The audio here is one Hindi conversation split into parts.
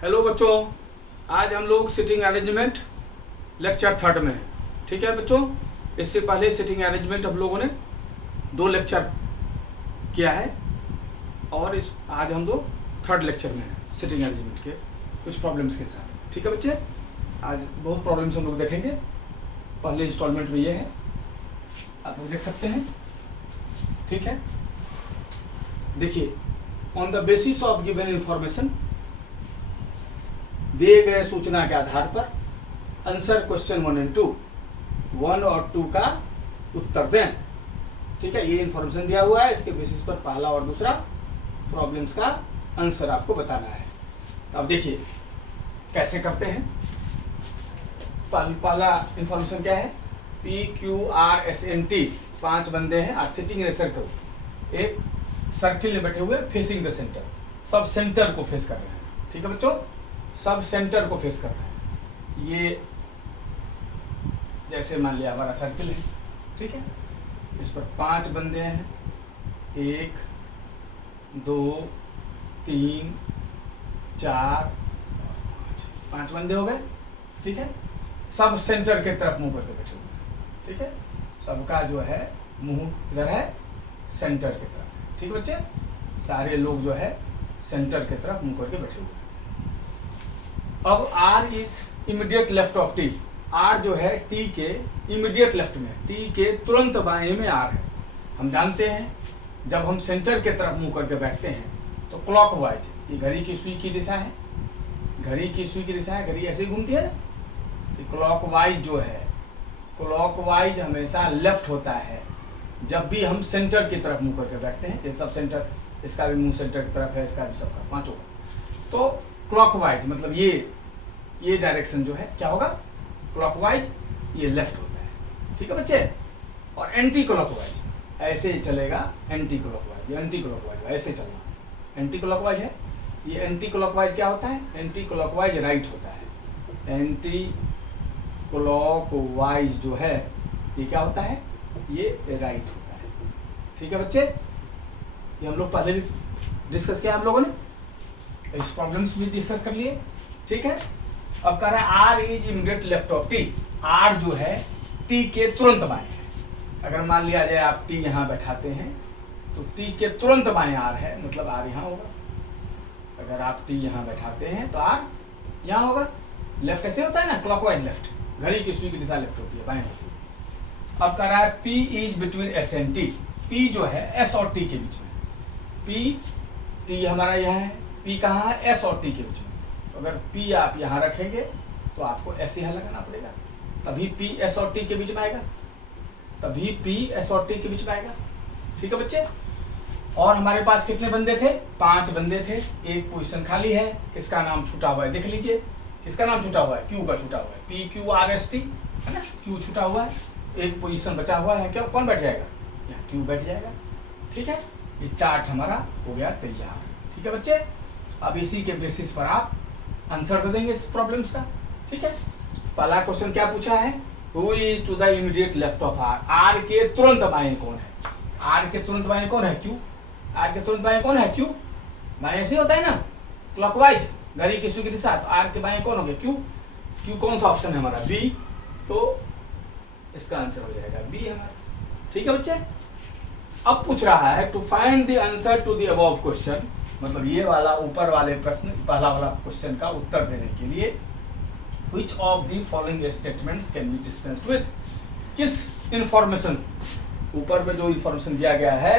हेलो बच्चों, आज हम लोग सिटिंग अरेंजमेंट लेक्चर 3 में है। ठीक है बच्चों, इससे पहले सिटिंग अरेंजमेंट हम लोगों ने 2 लेक्चर किया है और आज हम लोग 3rd लेक्चर में है सिटिंग अरेंजमेंट के कुछ प्रॉब्लम्स के साथ। ठीक है बच्चे, आज बहुत प्रॉब्लम्स हम लोग देखेंगे। पहले इंस्टॉलमेंट में ये है, आप लोग देख सकते हैं। ठीक है, देखिए, on the basis of given information, दिए गए सूचना के आधार पर आंसर क्वेश्चन 1 और 2, 1 और 2 का उत्तर दें। ठीक है, ये इंफॉर्मेशन दिया हुआ है, इसके बेसिस पर पहला और दूसरा प्रॉब्लम्स का आंसर आपको बताना है। अब देखिए कैसे करते हैं। पहला इंफॉर्मेशन क्या है, PQRSNT 5 बंदे हैं, are sitting in a circle, एक सर्किल में बैठे हुए फेसिंग द सेंटर, सब सेंटर को फेस कर रहे हैं। ठीक है बच्चों, सब सेंटर को फेस कर रहे हैं। ये जैसे मान लिया हमारा सर्किल है, ठीक है, इस पर 5 बंदे हैं, 1 2 3 4 5 बंदे हो गए। ठीक है, सब सेंटर के तरफ मुंह करके बैठे हुए हैं। ठीक है, सबका जो है मुंह इधर है, सेंटर की तरफ। ठीक है बच्चे, सारे लोग जो है सेंटर की तरफ मुंह करके बैठे हुए हैं। अब R is immediate left of T, R जो है T के इमीडिएट लेफ्ट में, T के तुरंत बाएं में R है। हम जानते हैं जब हम सेंटर के तरफ मुंह करके बैठते हैं तो क्लॉकवाइज, ये घड़ी की सुई की दिशा है, घड़ी की सुई की दिशा है, घड़ी ऐसे ही घूमती है ना, तो क्लॉकवाइज जो है, क्लॉकवाइज हमेशा लेफ्ट होता है जब भी हम सेंटर की तरफ मुंह करके बैठते हैं। ये सब सेंटर, इसका भी मुंह सेंटर की तरफ है, इसका भी, सबका, पांचों का। तो क्लॉकवाइज मतलब ये डायरेक्शन जो है क्या होगा, क्लॉकवाइज, ये लेफ्ट होता है। ठीक है बच्चे, और एंटी क्लॉकवाइज ऐसे ही चलेगा, एंटी क्लॉकवाइज, एंटी क्लॉकवाइज ऐसे चलना, एंटी क्लॉकवाइज है। ये एंटी क्लॉकवाइज क्या होता है, एंटी क्लॉकवाइज राइट होता है। एंटी क्लॉकवाइज जो है ये क्या होता है, ये राइट होता है। ठीक है बच्चे, ये हम लोग पहले भी डिस्कस किया हम लोगों ने, इस प्रॉब्लम्स भी डिस्कस कर लिए। ठीक है, अब कह रहा है R is immediate left of T, R जो है T के तुरंत बाएं है। अगर मान लिया जाए आप T यहाँ बैठाते हैं तो T के तुरंत बाएं R है, मतलब R यहाँ होगा। अगर आप T यहाँ बैठाते हैं तो R यहाँ होगा। लेफ्ट कैसे होता है ना, क्लॉकवाइज लेफ्ट, घड़ी की सुई की दिशा लेफ्ट होती है, बाएं होती है। अब कह रहा है P is between S and T, P जो है S और T के बीच में, T हमारा यहाँ है, P कहाँ है, S और T के बीच में। तो अगर P आप यहाँ रखेंगे तो आपको S यहाँ लगाना पड़ेगा, तभी P S और T के बीच में आएगा, तभी P S और T के बीच में आएगा। ठीक है बच्चे, और हमारे पास कितने बंदे थे, 5 बंदे थे, एक पोजीशन खाली है, किसका नाम छूटा हुआ है, देख लीजिए किसका नाम छूटा हुआ है, Q का छूटा हुआ है, PQRST है ना, Q छूटा हुआ है, एक पोजीशन बचा हुआ है, क्या कौन बैठ जाएगा, यहाँ Q बैठ जाएगा। ठीक है, ये चार्ट हमारा हो गया तैयार। ठीक है बच्चे, अब इसी के बेसिस पर आप आंसर दे देंगे इस प्रॉब्लम्स का। ठीक है, पहला क्वेश्चन क्या पूछा है, who is to the immediate left of R, R के तुरंत बाएं कौन है, R के तुरंत बाएं कौन है, Q, R के तुरंत बाएं कौन है, Q, बाएं ऐसे होता है ना, क्लॉकवाइज, घड़ी की सुई की दिशा, तो R के बाएं कौन हो गया, Q कौन सा ऑप्शन है हमारा, B, तो इसका आंसर हो जाएगा B हमारा। ठीक है बच्चे, अब पूछ रहा है to find the answer to the above question, मतलब ये वाला ऊपर वाले प्रश्न, पहला वाला क्वेश्चन का उत्तर देने के लिए, which of the following statements can be dispensed with, किस इंफॉर्मेशन, ऊपर में जो इंफॉर्मेशन दिया गया है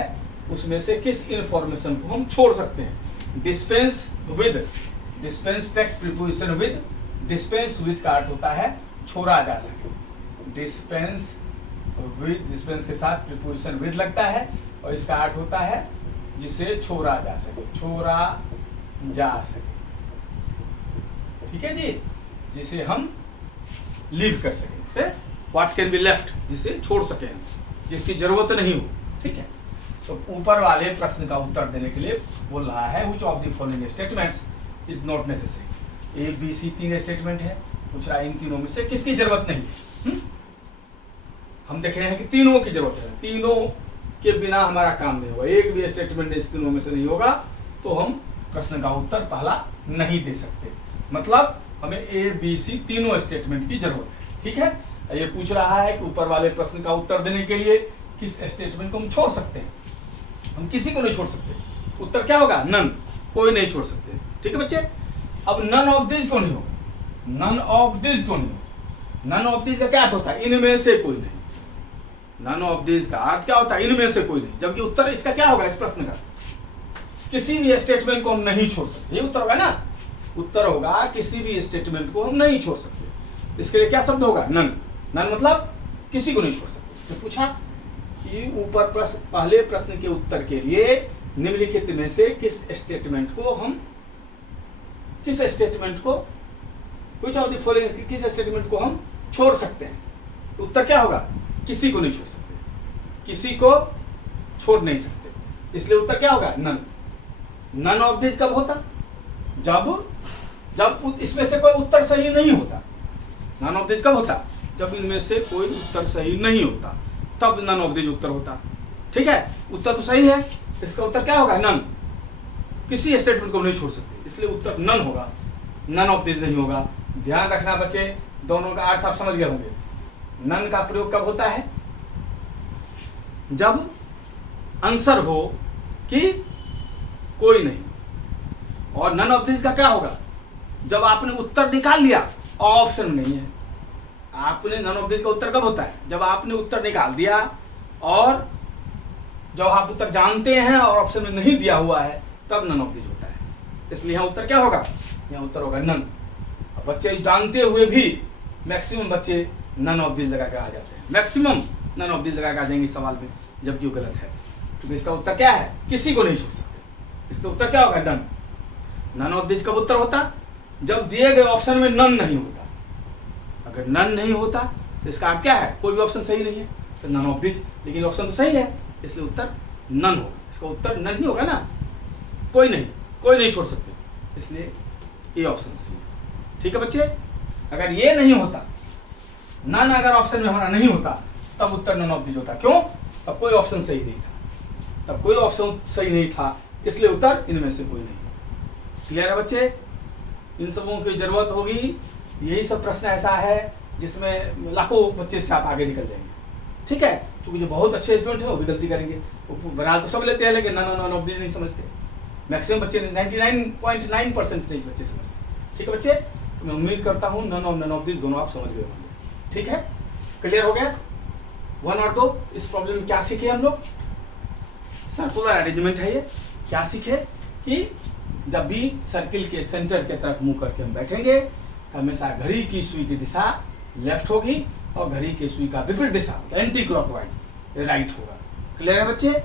उसमें से किस इंफॉर्मेशन को हम छोड़ सकते हैं। Dispense with, dispense text preposition with, dispense with का अर्थ होता है छोड़ा जा सके, डिस्पेंस विद, डिस्पेंस के साथ प्रीपोजिशन विद लगता है और इसका अर्थ होता है जिसे छोड़ा जा सके, छोड़ा जा सके। ठीक है जी, जिसे हम लीव कर सके, व्हाट कैन बी लेफ्ट, जिसे छोड़ सके, जिसकी जरूरत नहीं हो। ठीक है, तो ऊपर वाले प्रश्न का उत्तर देने के लिए बोल रहा है which of the following statements is not necessary. A B C 3 statement है, पूछ रहा है इन तीनों में से किसकी जरूरत नहीं। हम देख रहे हैं कि तीनों की जरूरत है, तीनों के बिना हमारा काम नहीं होगा, एक भी स्टेटमेंट इस तीनों में से नहीं होगा तो हम प्रश्न का उत्तर पहला नहीं दे सकते। मतलब हमें ए बी सी तीनों स्टेटमेंट की जरूरत है। ठीक है, ये पूछ रहा है कि ऊपर वाले प्रश्न का उत्तर देने के लिए किस स्टेटमेंट को हम छोड़ सकते हैं। हम किसी को नहीं छोड़ सकते, उत्तर क्या होगा, नन, कोई नहीं छोड़ सकते। ठीक है बच्चे, अब नन ऑफ दिस क्यों नहीं होगा, नन ऑफ दिस क्यों नहीं होगा। नन ऑफ दिस का क्या अर्थ होता है, इनमें से कोई नहीं। नन ऑफ दिस का अर्थ क्या होता है, इनमें से कोई नहीं, जबकि उत्तर इसका क्या होगा, इस प्रश्न का किसी भी स्टेटमेंट को हम नहीं छोड़ सकते। ये उत्तर होगा ना, उत्तर होगा किसी भी स्टेटमेंट को हम नहीं छोड़ सकते। इसके लिए क्या शब्द होगा, नन। नन मतलब किसी को नहीं छोड़ सकते। तो पूछा कि ऊपर प्रश्न, पहले प्रश्न के उत्तर के लिए निम्नलिखित में से किस स्टेटमेंट को हम, किस स्टेटमेंट को, कुछ ऑफ द फॉलोइंग, किस स्टेटमेंट को हम छोड़ सकते हैं। उत्तर क्या होगा, किसी को नहीं छोड़ सकते, किसी को छोड़ नहीं सकते। इसलिए उत्तर क्या होगा, नन। नन ऑफ दिस कब होता, जब इसमें से कोई उत्तर सही नहीं होता। नन ऑफ दिस कब होता, जब इनमें से कोई उत्तर सही नहीं होता, तब नन ऑफ दिस उत्तर होता। ठीक है, उत्तर तो सही है, इसका उत्तर क्या होगा, नन। किसी स्टेटमेंट को नहीं छोड़ सकते, इसलिए उत्तर नन होगा, नन ऑफ दिस नहीं होगा। ध्यान रखना बच्चे, दोनों का अर्थ आप समझ गए होंगे। नन का प्रयोग कब होता है, जब आंसर हो कि कोई नहीं। और नन ऑफ दिस का क्या होगा, जब आपने उत्तर निकाल लिया और ऑप्शन नहीं है। आपने, नन ऑफ दिस का उत्तर कब होता है, जब आपने उत्तर निकाल दिया और जब आप उत्तर जानते हैं और ऑप्शन में नहीं दिया हुआ है, तब नन ऑफ दिस होता है। इसलिए यहाँ उत्तर क्या होगा, यहाँ उत्तर होगा नन। अब बच्चे जानते हुए भी मैक्सिमम बच्चे नन ऑफ दिस लगा के आ जाते हैं, मैक्सिमम नन ऑफ दिस लगा के आ जाएंगे सवाल में, जबकि वो गलत है। क्योंकि इसका उत्तर क्या है, किसी को नहीं छोड़ सकते। इसका उत्तर क्या होगा, नन। नन ऑफ दिस कब उत्तर होता, जब दिए गए ऑप्शन में नन नहीं होता। अगर नन नहीं होता तो इसका अर्थ क्या है, कोई भी ऑप्शन सही नहीं है, तो नन ऑफ दिस। लेकिन ऑप्शन तो सही है, इसलिए उत्तर नन होगा। इसका उत्तर नन ही होगा ना, कोई नहीं छोड़ सकते, इसलिए ये ऑप्शन सही है। ठीक है बच्चे, अगर ये नहीं होता, नन अगर ऑप्शन में हमारा नहीं होता, तब उत्तर नन ऑफ दिस होता। क्यों, तब कोई ऑप्शन सही नहीं था, तब कोई ऑप्शन सही नहीं था, इसलिए उत्तर इनमें से कोई नहीं। क्लियर है बच्चे, इन सबों की जरूरत होगी। यही सब प्रश्न ऐसा है जिसमें लाखों बच्चे से आप आगे निकल जाएंगे। ठीक है, क्योंकि जो बहुत अच्छे स्टूडेंट है वो भी गलती करेंगे, वो बना तो सब लेते हैं, लेकिन नन ऑफ दिस नहीं समझते। मैक्सिमम बच्चे 99.9% बच्चे समझते। ठीक है बच्चे, तो मैं उम्मीद करता हूँ नन ऑफ दिस दोनों आप समझ गए होंगे। ठीक है, क्लियर हो गया 1 और 2। इस प्रॉब्लम में क्या सीखे हम लोग, सर्कुलर अरेंजमेंट है ये। क्या सीखे कि जब भी सर्किल के सेंटर के तरफ मुंह करके हम बैठेंगे, हमेशा घड़ी की सुई की दिशा लेफ्ट होगी और घड़ी की सुई का विपरीत दिशा एंटी क्लॉकवाइज राइट होगा। क्लियर है बच्चे,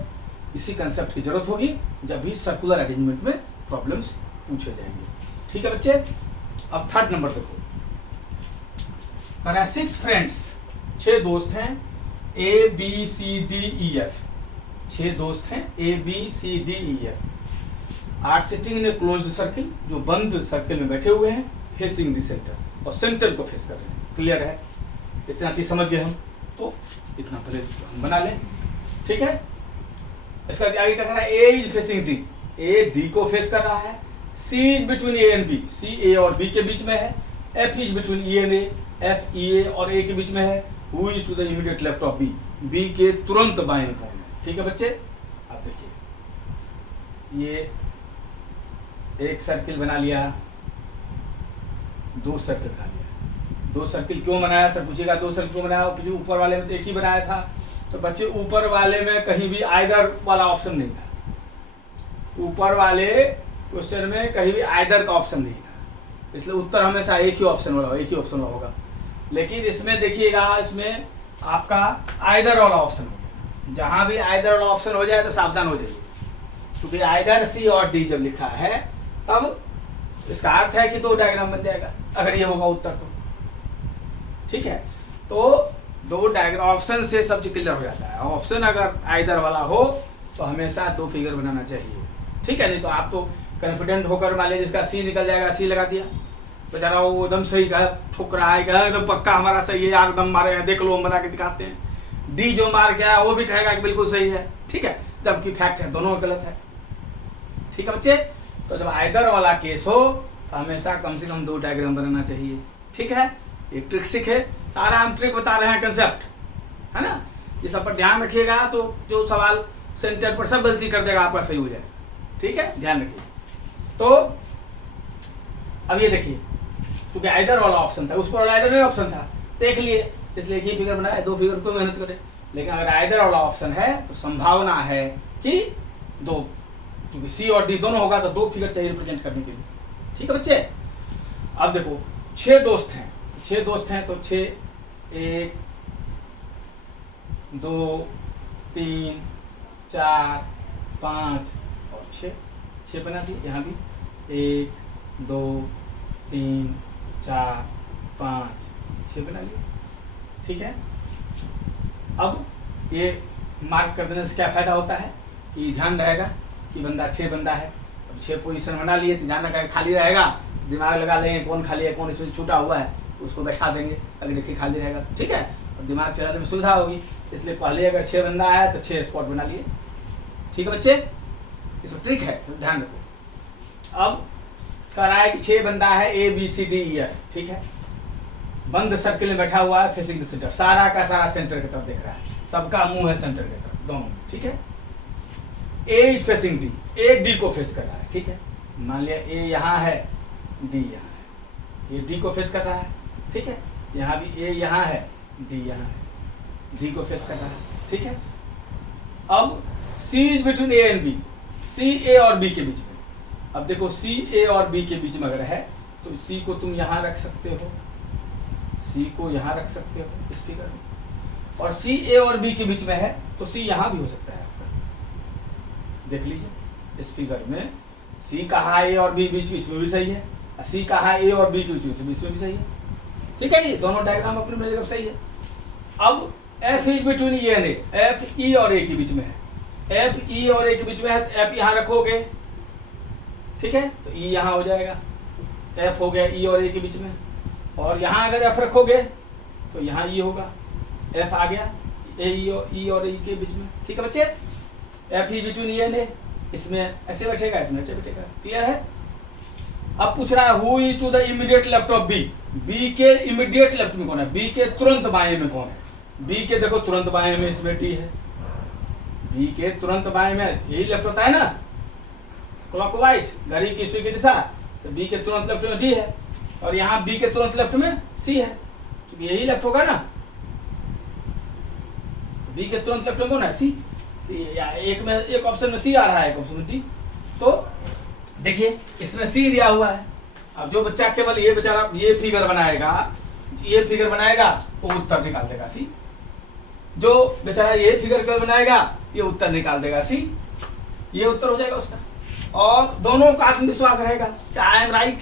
इसी कंसेप्ट की जरूरत होगी जब भी सर्कुलर अरेंजमेंट में प्रॉब्लम्स पूछे जाएंगे। ठीक है बच्चे, अब थर्ड नंबर देखो, 6 फ्रेंड्स, 6 दोस्त हैं, A B C D E F, 6 दोस्त हैं A B C D E F are sitting in a closed circle, जो बंद सर्किल में बैठे हुए हैं, फेसिंग द सेंटर, और सेंटर को फेस कर रहे हैं। क्लियर है, इतना चीज समझ गए हम, तो इतना पहले हम बना लें। ठीक है, इसका आगे क्या कर रहा है, A is facing D, A D को फेस कर रहा है, C is between A and B, C A और बी के बीच में है, F is between E and A, F E A और ए के बीच में है, who is to the immediate left of B, B के तुरंत बाएं कौन है। ठीक है बच्चे, आप देखिए, ये एक सर्किल बना लिया, 2 सर्किल बना लिया। 2 सर्किल क्यों बनाया, सर पूछेगा 2 सर्किल क्यों बनाया, ऊपर वाले में तो एक ही बनाया था। तो बच्चे ऊपर वाले में कहीं भी आइदर वाला ऑप्शन नहीं था, ऊपर वाले क्वेश्चन में कहीं भी आइदर का ऑप्शन नहीं था, इसलिए उत्तर हमेशा एक ही ऑप्शन वाला होगा। लेकिन इसमें देखिएगा, इसमें आपका आइदर वाला ऑप्शन होगा, जहां भी आइदर वाला ऑप्शन हो जाए तो सावधान हो जाइए, क्योंकि आइदर सी और डी जब लिखा है तब इसका अर्थ है कि 2 डायग्राम बन जाएगा, अगर ये होगा उत्तर तो। ठीक है, तो 2 डायग्राम ऑप्शन से सब चीज क्लियर हो जाता है। ऑप्शन अगर आइदर वाला हो तो हमेशा 2 फिगर बनाना चाहिए। ठीक है, नहीं तो आप तो कॉन्फिडेंट होकर मान लीजिए जिसका सी निकल जाएगा, सी लगा दिया, बेचारा वो एकदम सही ठोक रहा है, एकदम पक्का हमारा सही है यार, एकदम मारे हैं, देख लो हम बना के दिखाते हैं। डी जो मार गया वो भी कहेगा कि बिल्कुल सही है। ठीक है, जबकि फैक्ट है दोनों गलत है। ठीक है बच्चे, तो जब आइदर वाला केस हो तो हमेशा कम से कम 2 डायग्राम बनाना चाहिए। ठीक है, एक ट्रिक सीखे, सारा हम ट्रिक बता रहे हैं, कंसेप्ट है ना। ये सब पर ध्यान रखिएगा तो जो सवाल सेंटर पर सब गलती कर देगा आपका सही हो जाए। ठीक है, ध्यान रखिए। तो अब ये देखिए, क्योंकि आइदर वाला ऑप्शन था, उस पर आइदर में ऑप्शन था, देख लिए, इसलिए ये फिगर बनाया, 2 फिगर को मेहनत करें। लेकिन अगर आइदर वाला ऑप्शन है तो संभावना है कि 2, क्योंकि सी और डी दोनों होगा तो 2 फिगर चाहिए रिप्रेजेंट करने के लिए। ठीक है बच्चे, अब देखो 6 दोस्त हैं, 6 दोस्त हैं तो 6, 1 2 3 4 5 और 6 बना दिए। यहाँ भी 1 2 3 4 5 6 बना लिए। ठीक है, अब ये मार्क कर देने से क्या फायदा होता है कि ध्यान रहेगा कि बंदा 6 बंदा है। अब 6 पोजीशन बना लिए तो ध्यान रखा खाली रहेगा, दिमाग लगा लेंगे कौन खाली है कौन इसमें छूटा हुआ है, उसको बैठा देंगे, अगर देखिए खाली रहेगा। ठीक है, और दिमाग चलाने में सुविधा होगी, इसलिए पहले अगर 6 बंदा है तो 6 स्पॉट बना लिए। ठीक है बच्चे, इसमें ट्रिक है, ध्यान रखो। अब कह रहा है कि 6 बंदा है ABCDEF। ठीक है, बंद सर्किल में बैठा हुआ है, फेसिंग द सेंटर, सारा का सारा सेंटर की तरफ देख रहा है, सबका मुंह है सेंटर की तरफ दोनों। ठीक है, A is facing D, A D को फेस कर रहा है। ठीक है, मान लिया A यहाँ है, D यहाँ है, ये D को फेस कर रहा है। ठीक है, यहाँ भी A यहाँ है, D यहाँ है, D को फेस कर रहा है। ठीक है, अब C is between A and B, C A और B के बीच में। अब देखो C A और B के बीच में अगर है तो C को तुम यहाँ रख सकते हो, C को यहाँ रख सकते हो इस फिगर में, और C A और B के बीच में है तो C यहाँ भी हो सकता है आपका। देख लीजिए इस फिगर में C कहा A और B बीच, इसमें भी सही है, C कहा A और B के बीच में इसमें भी सही है। ठीक है, ये दोनों डायग्राम अपने जगह सही है। अब F is between E and A, F E और A के बीच में है, F E और A के बीच में है तो F यहाँ रखोगे। ठीक है, तो E यहाँ हो जाएगा, F हो गया E और A के बीच में, और यहाँ अगर F रखोगे तो यहाँ E होगा, F आ गया E और E के बीच में। ठीक है बच्चे, F is between E and A, इसमें ऐसे बैठेगा, इसमें ऐसे बैठेगा। क्लियर है। अब पूछ रहा है who is to the immediate left of B, B के इमीडिएट लेफ्ट में कौन है, B के तुरंत बाएं में कौन है। B के देखो तुरंत बाएं में इसमें D है, B के तुरंत बाएं में यही लेफ्ट होता है ना, क्लॉकवाइज घड़ी की सुई की दिशा, तो B के तुरंत लेफ्ट में D है, और यहाँ B के तुरंत लेफ्ट में C है, क्योंकि यही लेफ्ट होगा ना। B के तुरंत लेफ्ट में कौन है, C। एक ऑप्शन में C आ रहा है, एक ऑप्शन में D। तो देखिए इसमें C दिया हुआ है। अब जो बच्चा केवल ये बेचारा ये फिगर बनाएगा वो उत्तर निकाल देगा C। जो बेचारा ये फिगर बनाएगा ये उत्तर निकाल देगा C, ये उत्तर हो जाएगा उसका, और दोनों का आत्मविश्वास रहेगा कि आई एम राइट।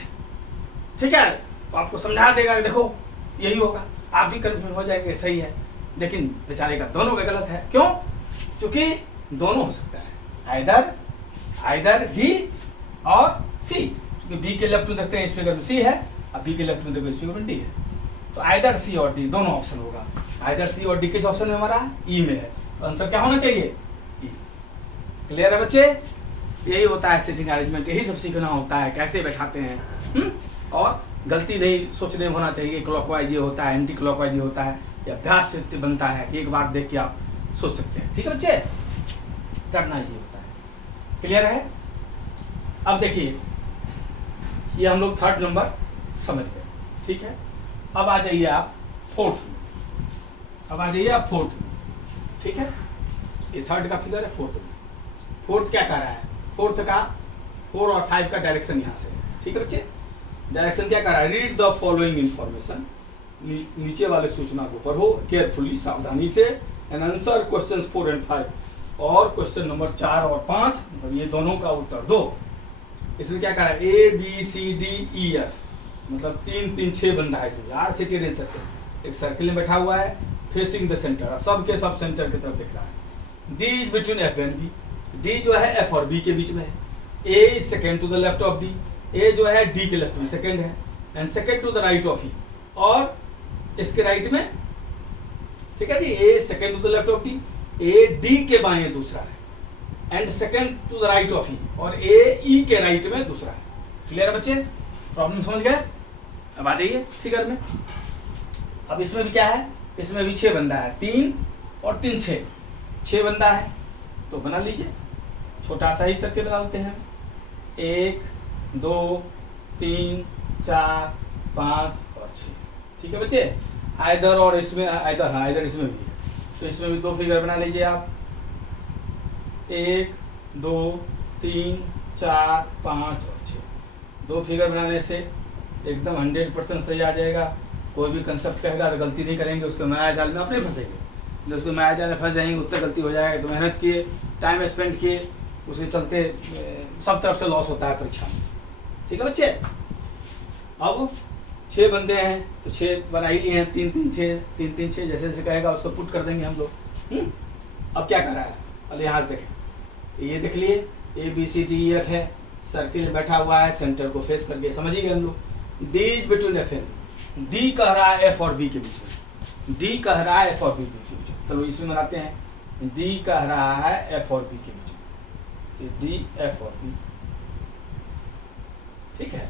ठीक है, तो आपको समझा देगा कि देखो यही होगा, आप भी कन्फ्यूज हो जाएंगे सही है, लेकिन बेचारे का दोनों का गलत है। क्यों? क्योंकि दोनों हो सकता है, आइदर D और C, क्योंकि B के लेफ्ट में देखते हैं इस फिगर में C है, अब B के लेफ्ट में देखो इस फिगर में D है, तो आइदर C और D दोनों ऑप्शन होगा। आइदर C और D किस ऑप्शन में हमारा E में है, तो आंसर क्या होना चाहिए E। क्लियर है बच्चे, यही होता है सेटिंग अरेंजमेंट, यही सब सीखना होता है कैसे बैठाते हैं। और गलती नहीं सोचने में होना चाहिए क्लॉकवाइज ये होता है, एंटी क्लॉकवाइज ये होता है, या अभ्यास से बनता है, एक बार देख के आप सोच सकते हैं। ठीक है बच्चे, करना ये होता है। क्लियर है। अब देखिए ये हम लोग 3rd नंबर समझ गए। ठीक है, अब आ जाइए आप 4th में, ठीक है, ये 3rd का फिगर है, 4th में। 4th क्या कर रहा है, 4th का 4 और 5 का डायरेक्शन यहाँ से। ठीक है बच्चे, डायरेक्शन क्या कर रहा है, रीड द फॉलोइंग इंफॉर्मेशन, नीचे वाले सूचना को पढ़ो केयरफुली, सावधानी से, एंड आंसर क्वेश्चंस 4 एंड 5, और क्वेश्चन नंबर 4 और 5 मतलब ये दोनों का उत्तर दो। इसमें क्या कर रहा है, ABCDEF मतलब 3 3 6 बंदा है इसमें, यार सिटी सर्किल, एक सर्किल में बैठा हुआ है फेसिंग द सेंटर, सब के सब सेंटर की तरफ दिख रहा है। D is between F and B, D जो है F और B के बीच में है। A is second to the left of D, A जो है D के लेफ्ट में सेकेंड है, and second to the right of E, और इसके राइट में, ठीक है जी, A second to the left of D, A D के बाएं दूसरा है, and second to the right of E, और A E के राइट में दूसरा है। क्लियर है बच्चे, प्रॉब्लम समझ गए? अब आ जाइए फिगर में। अब इसमें भी क्या है, इसमें भी 6 बंदा है, 3 और 3 6 बंदा है, तो बना लीजिए, छोटा सा ही सर्किल बना लेते हैं। 1 2 3 4 5 और 6, ठीक है बच्चे। आइदर और इसमें आइदर, हाँ आइदर इसमें भी है, तो इसमें भी 2 फिगर बना लीजिए आप। 1 2 3 4 5 और 6, 2 फिगर बनाने से एकदम 100% सही आ जाएगा। कोई भी कंसेप्ट कहेगा तो गलती नहीं करेंगे, उसके माया जाल में अपने फंसेंगे। जो उसके माया जाल में फंस जाएंगे उत्तर गलती हो जाएगा। तो मेहनत किए, टाइम स्पेंड किए, उसके चलते सब तरफ से लॉस होता है परीक्षा में, ठीक है बच्चे। अब 6 बंदे हैं तो 6 बना ही लिए हैं, 3 3 6 3 3 6, जैसे जैसे कहेगा उसको पुट कर देंगे हम लोग। अब क्या कर रहा है, अरे यहाँ से देखें, ये देख लिए ABCDEF है, सर्किल बैठा हुआ है सेंटर को फेस करके, समझ गए हम लोग। D is between F and D कह रहा है F और B के बीच में, D कह रहा है F और B के बीच में। चलो इसमें बनाते हैं, D कह रहा है F और B के बीच में, D F और B, ठीक है।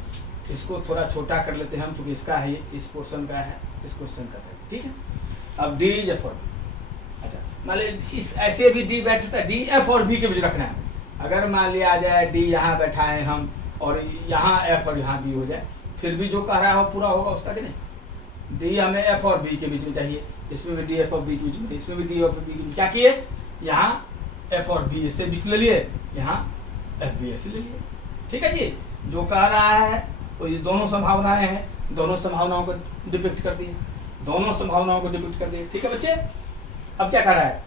इसको थोड़ा छोटा कर लेते हैं हम, चूंकि इसका है, इस पोर्शन का है, इस क्वेश्चन का है, ठीक है। अब D इज F और B, अच्छा मान लीजिए इस ऐसे भी D बैठ सकता है, D F और B के बीच रखना है। अगर मान लिया आ जाए D यहाँ बैठा है हम, और यहाँ F और यहाँ B हो जाए, फिर भी जो कह रहा है वो पूरा होगा उसका कि नहीं। D हमें F और B के बीच में चाहिए, इसमें भी D F और B के बीच में, इसमें भी D और B के बीच में। क्या किए, यहाँ F और B से बीच ले लिए, यहाँ F B से ले लिए, ठीक है जी। जो कह रहा है वो ये दोनों संभावनाएं हैं, दोनों संभावनाओं को डिपिक्ट कर दिए, दोनों संभावनाओं को डिपिक्ट कर दिए, ठीक है बच्चे। अब क्या कह रहा है,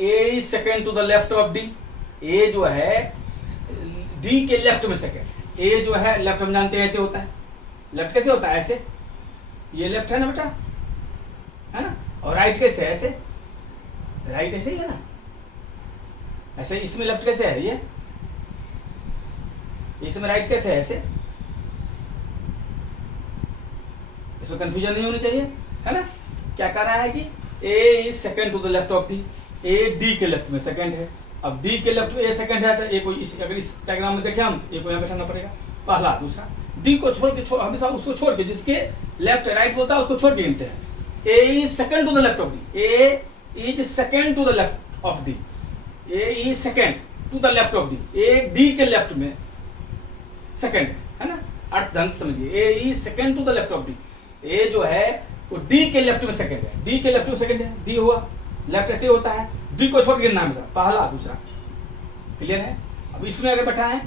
A is second to the left of D, A जो है D के लेफ्ट में सेकेंड, A जो है लेफ्ट हम जानते हैं ऐसे होता है, लेफ्ट कैसे होता है, ऐसे, ये लेफ्ट है ना बेटा, है ना, और राइट कैसे है, ऐसे, राइट ऐसे ही है ना, ऐसे। इसमें लेफ्ट कैसे है, ये इसमें राइट कैसे है, ऐसे। इसमें कंफ्यूजन नहीं होनी चाहिए, है ना। क्या कह रहा है कि A is second to the left of D, A D के लेफ्ट में सेकेंड है। अब D के लेफ्ट में A सेकेंड है, तो A को अगर इस डायग्राम में देखें हम, A को यहाँ बैठाना पड़ेगा, पहला दूसरा। D को छोड़ के, हमेशा उसको छोड़ के, जिसके लेफ्ट राइट बोलता है उसको छोड़ के गिनते हैं। A is second to the left of D, A is second to the left of D, A is second to the left of D, A D के लेफ्ट में सेकेंड है ना, अर्थ ढंग समझिए। A is second to the left of D, A जो है वो D के लेफ्ट में सेकेंड है, D के लेफ्ट में सेकेंड है, D हुआ, लेफ्ट ऐसे होता है, D को छोड़ के गिनना हमेशा, पहला दूसरा, क्लियर है। अब इसमें अगर बैठा है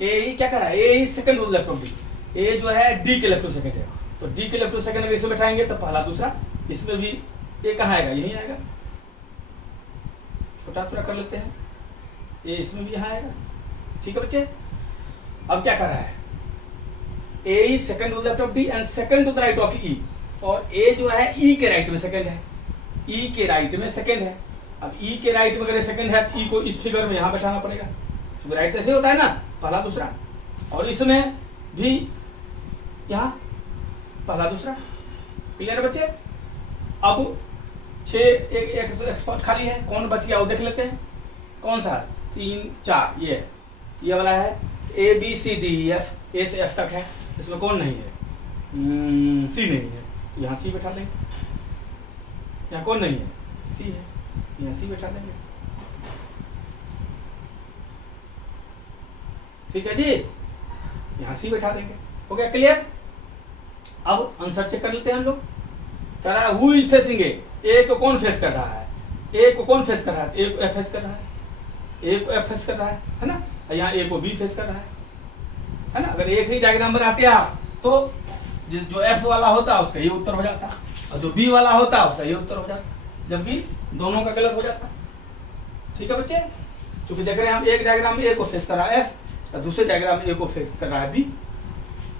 A क्या कर रहा है, A is second to the left of D, A जो है D के लेफ्ट में सेकेंड है, तो D के लेफ्ट में सेकेंड अगर इसमें बैठाएंगे तो पहला दूसरा, इसमें भी A कहाँ आएगा, यही आएगा, छोटा थोड़ा कर लेते हैं, A इसमें भी यहाँ आएगा, ठीक है बच्चे। अब क्या कर रहा है, A is second to the left of D and second to the right of E, और A जो है E के राइट में सेकेंड है, E के राइट में सेकेंड है। अब E के राइट में अगर सेकेंड है तो E को इस फिगर में यहाँ बैठाना पड़ेगा, क्योंकि राइट ऐसे होता है ना, पहला दूसरा, और इसमें भी यहाँ पहला दूसरा, क्लियर है बच्चे। अब 6 एक स्पॉट खाली है, कौन बच गया वो देख लेते हैं, कौन सा, 3 4, ये वाला है ABCDEF, A से F तक है, इसमें कौन नहीं है, C नहीं है, तो यहाँ C बैठा लेंगे। यहाँ कौन नहीं है, C है, यहाँ C बैठा लेंगे, ठीक है जी, यहाँ C बैठा देंगे, हो गया क्लियर। अब आंसर चेक कर लेते हैं हम लोग। कह रहा है हु इज फेसिंग A को कौन फेस कर रहा है, A को कौन फेस कर रहा है, A को F फेस कर रहा है, A को F फेस कर रहा है ना, यहाँ A को B फेस कर रहा है ना। अगर एक ही डायग्राम बनाते आप तो जो F वाला होता है उसका ये उत्तर हो जाता, और जो B वाला होता है उसका ये उत्तर हो जाता, जबकि दोनों का गलत हो जाता, ठीक है बच्चे। क्योंकि देख रहे हैं हम एक डायग्राम में A को फेस कर रहा है F, और दूसरे डायग्राम में A को फेस कर रहा है B,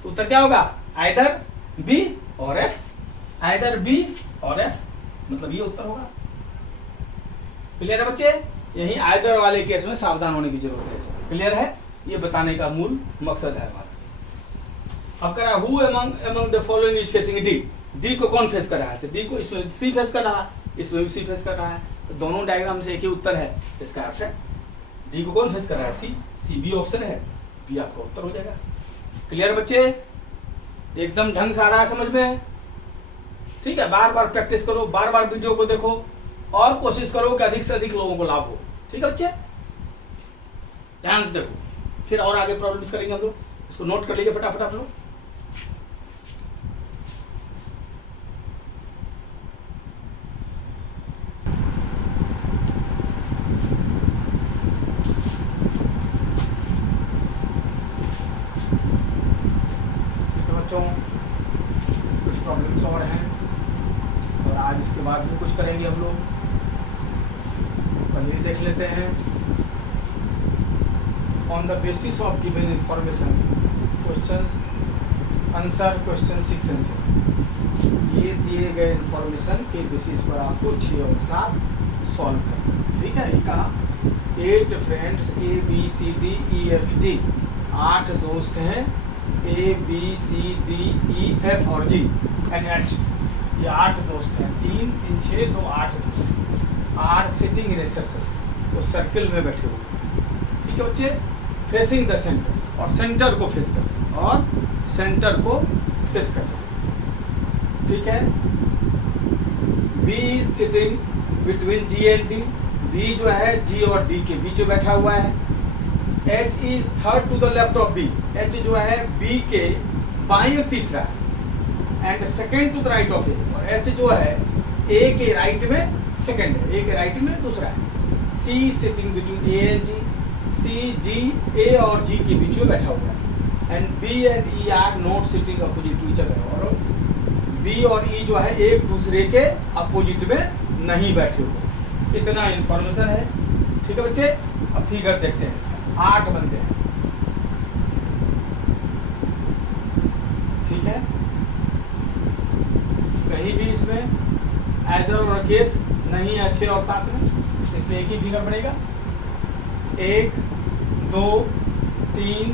तो उत्तर क्या होगा, आइदर B और F, आइदर B और F, मतलब ये उत्तर होगा, क्लियर है बच्चे। यही आइदर वाले केस में सावधान होने की जरूरत है, क्लियर है, ये बताने का मूल मकसद है हमारा। अब कह रहा है who among the following is facing D, D को कौन फेस कर रहा है, तो D को इसमें C फेस कर रहा है, इसमें भी C फेस कर रहा है, तो दोनों डायग्राम से एक ही उत्तर है, इसका अर्थ है D को कौन फेस कर रहा है, C B ऑप्शन है, बी आपका उत्तर हो जाएगा। क्लियर बच्चे, एकदम ढंग से आ रहा है समझ में? ठीक है, बार बार प्रैक्टिस करो, बार बार वीडियो को देखो और कोशिश करो कि अधिक से अधिक लोगों को लाभ हो। ठीक है बच्चे, ध्यान से देखो, फिर और आगे प्रॉब्लम्स करेंगे हम लोग। इसको नोट कर लीजिए फटाफट आप लोग। कुछ प्रॉब्लम्स और हैं और आज इसके बाद भी कुछ करेंगे हम लोग। पहले देख लेते हैं, on the basis of given information questions answer question 6 and 7। ये दिए गए इंफॉर्मेशन के बेसिस पर आपको 6 और 7 सॉल्व करना। ठीक है, ये कहा 8 फ्रेंड्स ABCDEFG, 8 दोस्त हैं ABCDEF और G एंड H, ये 8 दोस्त हैं, 3 3 6 2 8 दोस्त are sitting in a circle, वो सर्किल में बैठे हुए। ठीक है बच्चे, फेसिंग द सेंटर, और सेंटर को फेस कर, और सेंटर को फेस कर। ठीक है, B is sitting between G and D, B जो है G और D के बीच में बैठा हुआ है। H is third to the left of B, H जो है B के बाईं में तीसरा है, and second to the right of A, और H जो है A के राइट में सेकेंड है, A के राइट में दूसरा है। C sitting between A and G, C G A और G के बीच में बैठा हुआ है, and B and E are not sitting opposite to each other, और B और E जो है एक दूसरे के अपोजिट में नहीं बैठे हुए। इतना इंफॉर्मेशन है। ठीक है बच्चे, अब फिगर देखते हैं इसका। 8 बंदे हैं। ठीक है, कहीं भी इसमें ऐदर और केस नहीं है 6 और 7 में, इसलिए एक ही फिगर बनेगा। 1 2 3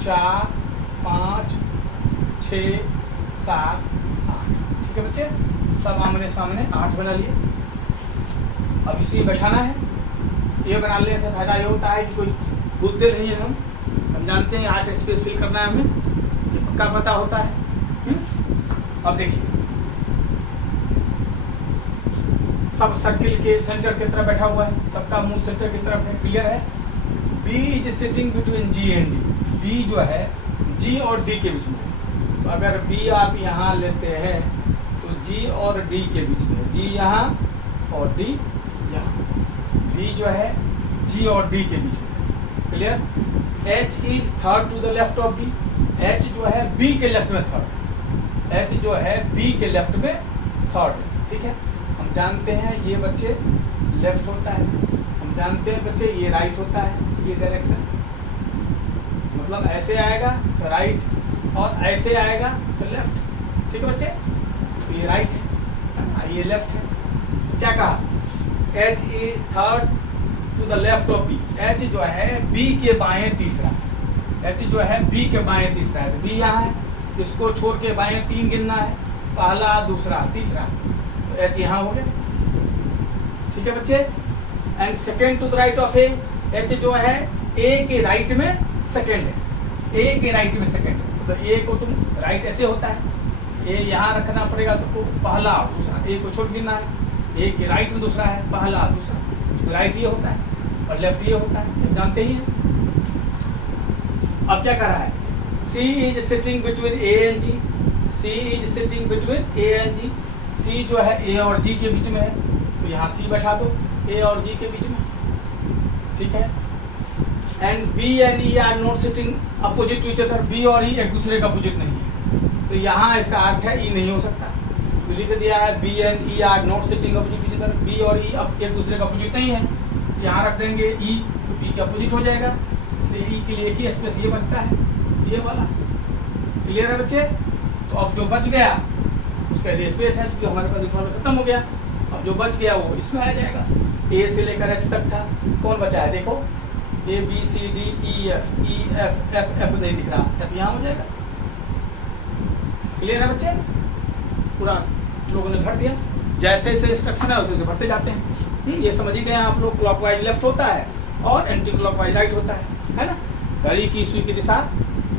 4 5 6 7 8। ठीक है बच्चे, सब आमने सामने 8 बना लिए। अब इसी बैठाना है। ये बना लेने से फायदा ये होता है कि कोई भूलते नहीं है, हम जानते हैं 8 स्पेस फिल करना है हमें, ये पक्का पता होता है। अब देखिए, सब सर्किल के सेंटर की तरफ बैठा हुआ है, सबका मुंह सेंटर की तरफ है। क्लियर है? B is sitting between G and D, B जो है G और D के बीच में है। तो अगर B आप यहाँ लेते हैं तो G और D के बीच में है, G यहाँ और D यहाँ, B जो है G और D के बीच में। Clear? H is third to the left of B, H जो है B के लेफ्ट में थर्ड, H जो है B के लेफ्ट में थर्ड। ठीक है, हम जानते हैं ये बच्चे लेफ्ट होता है, हम जानते हैं बच्चे ये राइट होता है। ये डायरेक्शन मतलब ऐसे आएगा तो राइट, और ऐसे आएगा तो लेफ्ट। ठीक है बच्चे, तो ये राइट है, ये लेफ्ट है। क्या कहा? H is third to the left of B, H जो है B के बाएं तीसरा, H जो है B के बाएं तीसरा है। तो B यहाँ है, इसको छोड़ के बाएं 3 गिनना है, पहला दूसरा तीसरा, तो H यहाँ हो गया। ठीक है बच्चे, and second to the right of A, H जो है A के राइट में सेकेंड है, A के राइट में सेकेंड है। तो A को तुम राइट ऐसे होता है, A यहाँ रखना पड़ेगा तुमको, पहला दूसरा, A को छोड़ गिनना है, A के राइट में दूसरा है, पहला दूसरा, राइट ये होता है और लेफ्ट ये होता है, ये जानते ही हैं। अब क्या कर रहा है? C is sitting between A and G, C is sitting between A and G, C जो है A और G के बीच में है, तो यहाँ C बैठा दो A और G के बीच में। ठीक है, and B and E are not sitting opposite to each other, B और E एक दूसरे का अपोजिट नहीं है, तो यहाँ इसका अर्थ है E नहीं हो सकता। तो लिख दिया है B and E are not sitting opposite to each other, B और E अब एक दूसरे का अपोजिट नहीं है, तो यहाँ रख देंगे E, तो B के अपोजिट हो जाएगा, इसलिए E के लिए एक ही स्पेस ये बचता है, ये वाला। क्लियर है बच्चे? तो अब जो बच गया उसका लिए स्पेस है, क्योंकि हमारे पास इक्वल खत्म हो गया। अब जो बच गया वो इसमें आ जाएगा, A से लेकर H तक था। कौन बचा है? देखो A B C D E F F नहीं दिख रहा, F यहाँ हो जाएगा। क्लियर है बच्चे? पूरा लोगों ने भर दिया, जैसे जैसे इंस्ट्रक्शन है वैसे भरते जाते हैं। ये समझ ही गए आप लोग, क्लॉकवाइज लेफ्ट होता है और एंटी क्लॉकवाइज राइट होता है ना? घड़ी की सुई की दिशा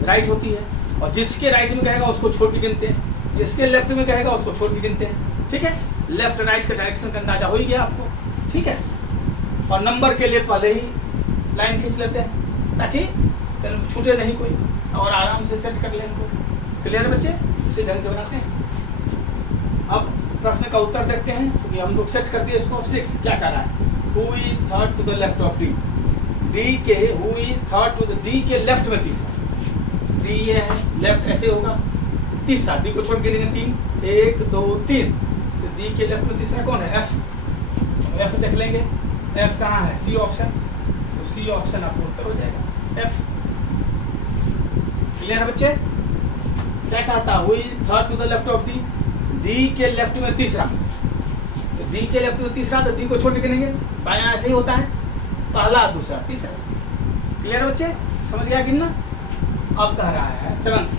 राइट होती है, और जिसके राइट में कहेगा उसको छोड़ के गिनते हैं, जिसके लेफ्ट में कहेगा उसको छोड़ के गिनते हैं। ठीक है, लेफ्ट राइट के डायरेक्शन का अंदाजा हो ही गया आपको। ठीक है, और नंबर के लिए पहले ही लाइन खींच लेते हैं ताकि छूटे नहीं कोई, और आराम से सेट कर ले इनको। क्लियर है बच्चे? इसी ढंग से बनाते हैं। अब प्रश्न का उत्तर देखते हैं, क्योंकि हम लोग सेट कर दिए इसको। अब 6 क्या कर रहा है? Who is third to the left of D? D के who is third to the D के लेफ्ट में तीसरा। डी ये है, लेफ्ट ऐसे होगा, तीसरा डी को छोड़ के देंगे 3, 1 2 3, तो डी के लेफ्ट में तीसरा कौन है? एफ। एफ देख लेंगे, एफ कहाँ है? सी ऑप्शन, तो सी ऑप्शन आपको उत्तर हो जाएगा एफ। क्लियर है बच्चे? क्या कहा था? Who is third to the left of D? D के लेफ्ट में तीसरा, तो डी के लेफ्ट में तीसरा, तो डी को छोड़ के गिनेंगे, बायां ऐसे ही होता है, पहला दूसरा तीसरा। क्लियर बच्चे? समझ गया गिनना? अब कह रहा है 7th,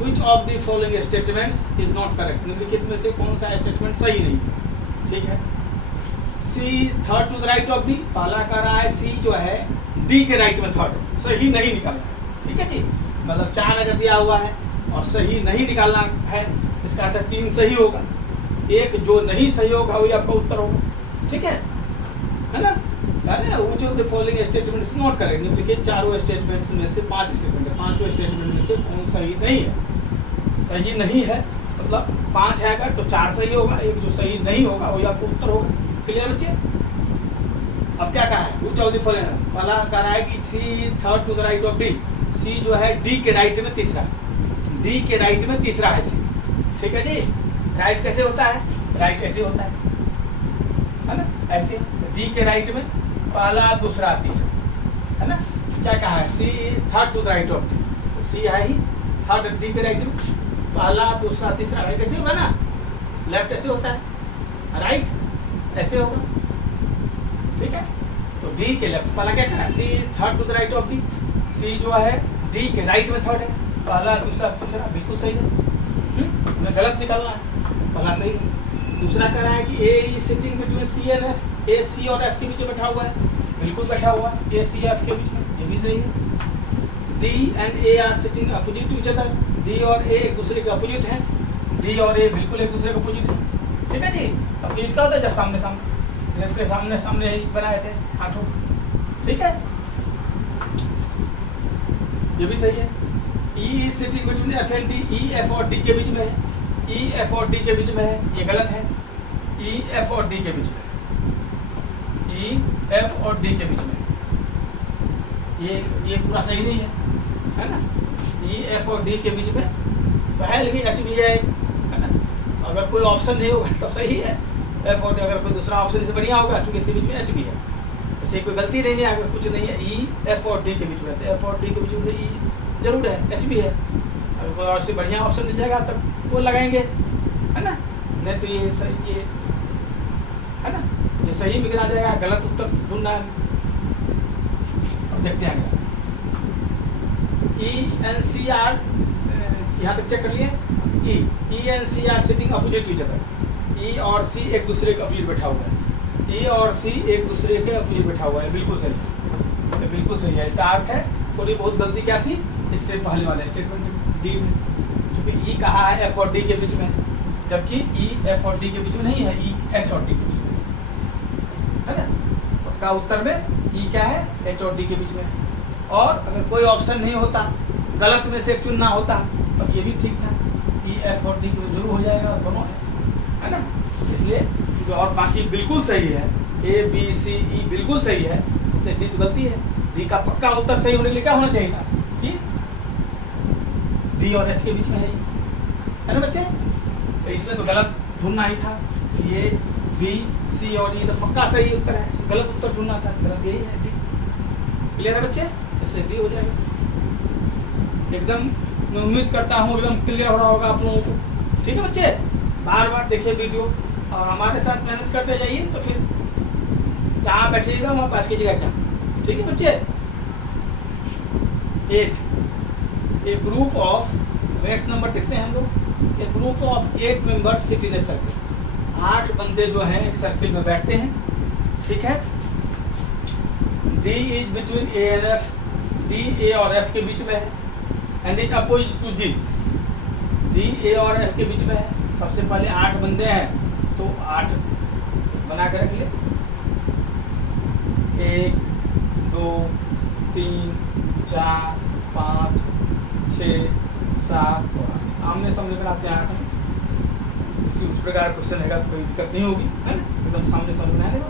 which of the following statements is not correct? निम्नलिखित में से कौन सा स्टेटमेंट सही नहीं? ठीक है, C is third to the right of D, पहला कह रहा है C जो है D के राइट में थर्ड, सही नहीं निकालना। ठीक है जी, मतलब 4 अगर दिया हुआ है और सही नहीं निकालना है, इसका अर्थ 3 सही होगा, एक जो नहीं सही होगा वही आपका उत्तर होगा। ठीक है ना? which of the following statement is not correct? निम्नलिखित चारों स्टेटमेंट्स में से 5 स्टेटमेंट है, 5 स्टेटमेंट में से कौन सही नहीं है? सही नहीं है मतलब 5 है अगर, तो 4 सही होगा, एक जो सही नहीं होगा वही आपको उत्तर होगा। क्लियर बच्चे? अब क्या कहा है? which of the following, पहला कह रहा है कि C is third to the right of D, C जो है D के राइट में तीसरा, D के राइट में तीसरा है C। ठीक है जी, राइट कैसे होता है? राइट ऐसे होता है ना, ऐसे D के राइट में पहला दूसरा तीसरा, है ना? क्या कहा है? C is third to the right of D, तो C है ही थर्ड D के राइट में, पहला दूसरा तीसरा। राइट ऐसे होगा ना, लेफ्ट ऐसे होता है, राइट ऐसे होगा। ठीक है, तो D के लेफ्ट, पहला क्या कहा? C is third to the right of D, C जो है D के राइट में थर्ड है, पहला दूसरा तीसरा, बिल्कुल सही है। हमें गलत निकालना है, पहला सही है। दूसरा कह रहा है कि A is sitting between C and F, A C और F के बीच में बैठा हुआ है, बिल्कुल बैठा हुआ है A C F के बीच में, ये भी सही है। D and A are sitting opposite to each other, D और A एक दूसरे के अपोजिट हैं, D और A बिल्कुल एक दूसरे के अपोजिट है। ठीक है जी, अपोजिट क्या होता है? जैसे सामने सामने, जिसके सामने सामने ही बनाए थे हाथों। ठीक है, ये भी सही है। E is sitting between F and D, E F और D के बीच में है, E F और D के बीच में है, ये गलत है। E F और D के बीच में, E F और D के बीच में, ये पूरा सही नहीं है ना? E F और D के बीच में तो है, लेकिन H भी है ना? अगर कोई ऑप्शन नहीं होगा तब सही है, F और D, अगर कोई दूसरा ऑप्शन इससे बढ़िया होगा, क्योंकि इसके बीच में H भी है, ऐसे कोई गलती नहीं है, अगर कुछ नहीं है। E F और D के बीच में, तो F और D के बीच में E जरूर है, H भी है। अगर कोई और से बढ़िया ऑप्शन मिल जाएगा तब वो लगाएंगे, है ना? नहीं तो ये सही, ये है ना, ये सही में गिना जाएगा, गलत उत्तर ढूंढना है। अब देखते हैं आगे। E and C are, यहाँ तक चेक कर लिए। E and C are sitting opposite to each other, E और C एक दूसरे के अपोजिट बैठा हुआ है, E और C एक दूसरे के अपोजिट बैठा हुआ है, बिल्कुल सही, बिल्कुल सही है। इसका अर्थ है थोड़ी बहुत गलती क्या थी इससे पहले वाले स्टेटमेंट D में, क्योंकि E कहा है F और D के बीच में, जबकि E F और D के बीच में नहीं है, E H और D के बीच में है ना? तो का उत्तर में E क्या है? H और D के बीच में। और अगर कोई ऑप्शन नहीं होता, गलत में से चुनना होता, तब ये भी ठीक था, E F और D के जरूर हो जाएगा, दोनों है ना? इसलिए क्योंकि और बाकी बिल्कुल सही है, A B C E बिल्कुल सही है, इसलिए D तो गलती है। D का पक्का उत्तर सही होने के लिए क्या होना चाहिए था कि D और H के बीच में है ना बच्चे? तो इसमें तो गलत ढूंढना ही था, ये B C और E तो पक्का सही उत्तर है, गलत उत्तर ढूंढना था, गलत यही है D। क्लियर है बच्चे? इसलिए D हो जाएगा एकदम। मैं उम्मीद करता हूँ एकदम क्लियर हो रहा होगा आप लोगों को। ठीक है बच्चे, बार बार देखिए वीडियो और हमारे साथ मेहनत करते जाइए, तो फिर जहाँ बैठिएगा वहाँ पास कीजिएगा क्या। ठीक है बच्चे? 8, a group of, next number देखते हैं हम लोग। A group of 8 members sit in a circle, 8 बंदे जो हैं एक सर्किल में बैठते हैं। ठीक है, D is between A and F, D A और एफ के बीच में है and is opposite to G. D A और एफ के बीच में है। सबसे पहले 8 बंदे हैं तो 8 बना के रख ले। 1 2 3 4 5 6 7 और 8 आमने सामने बनाते हैं 8 में। किसी उस प्रकार क्वेश्चन रहेगा तो कोई दिक्कत नहीं होगी, है ना, एकदम सामने सामने बनाने का।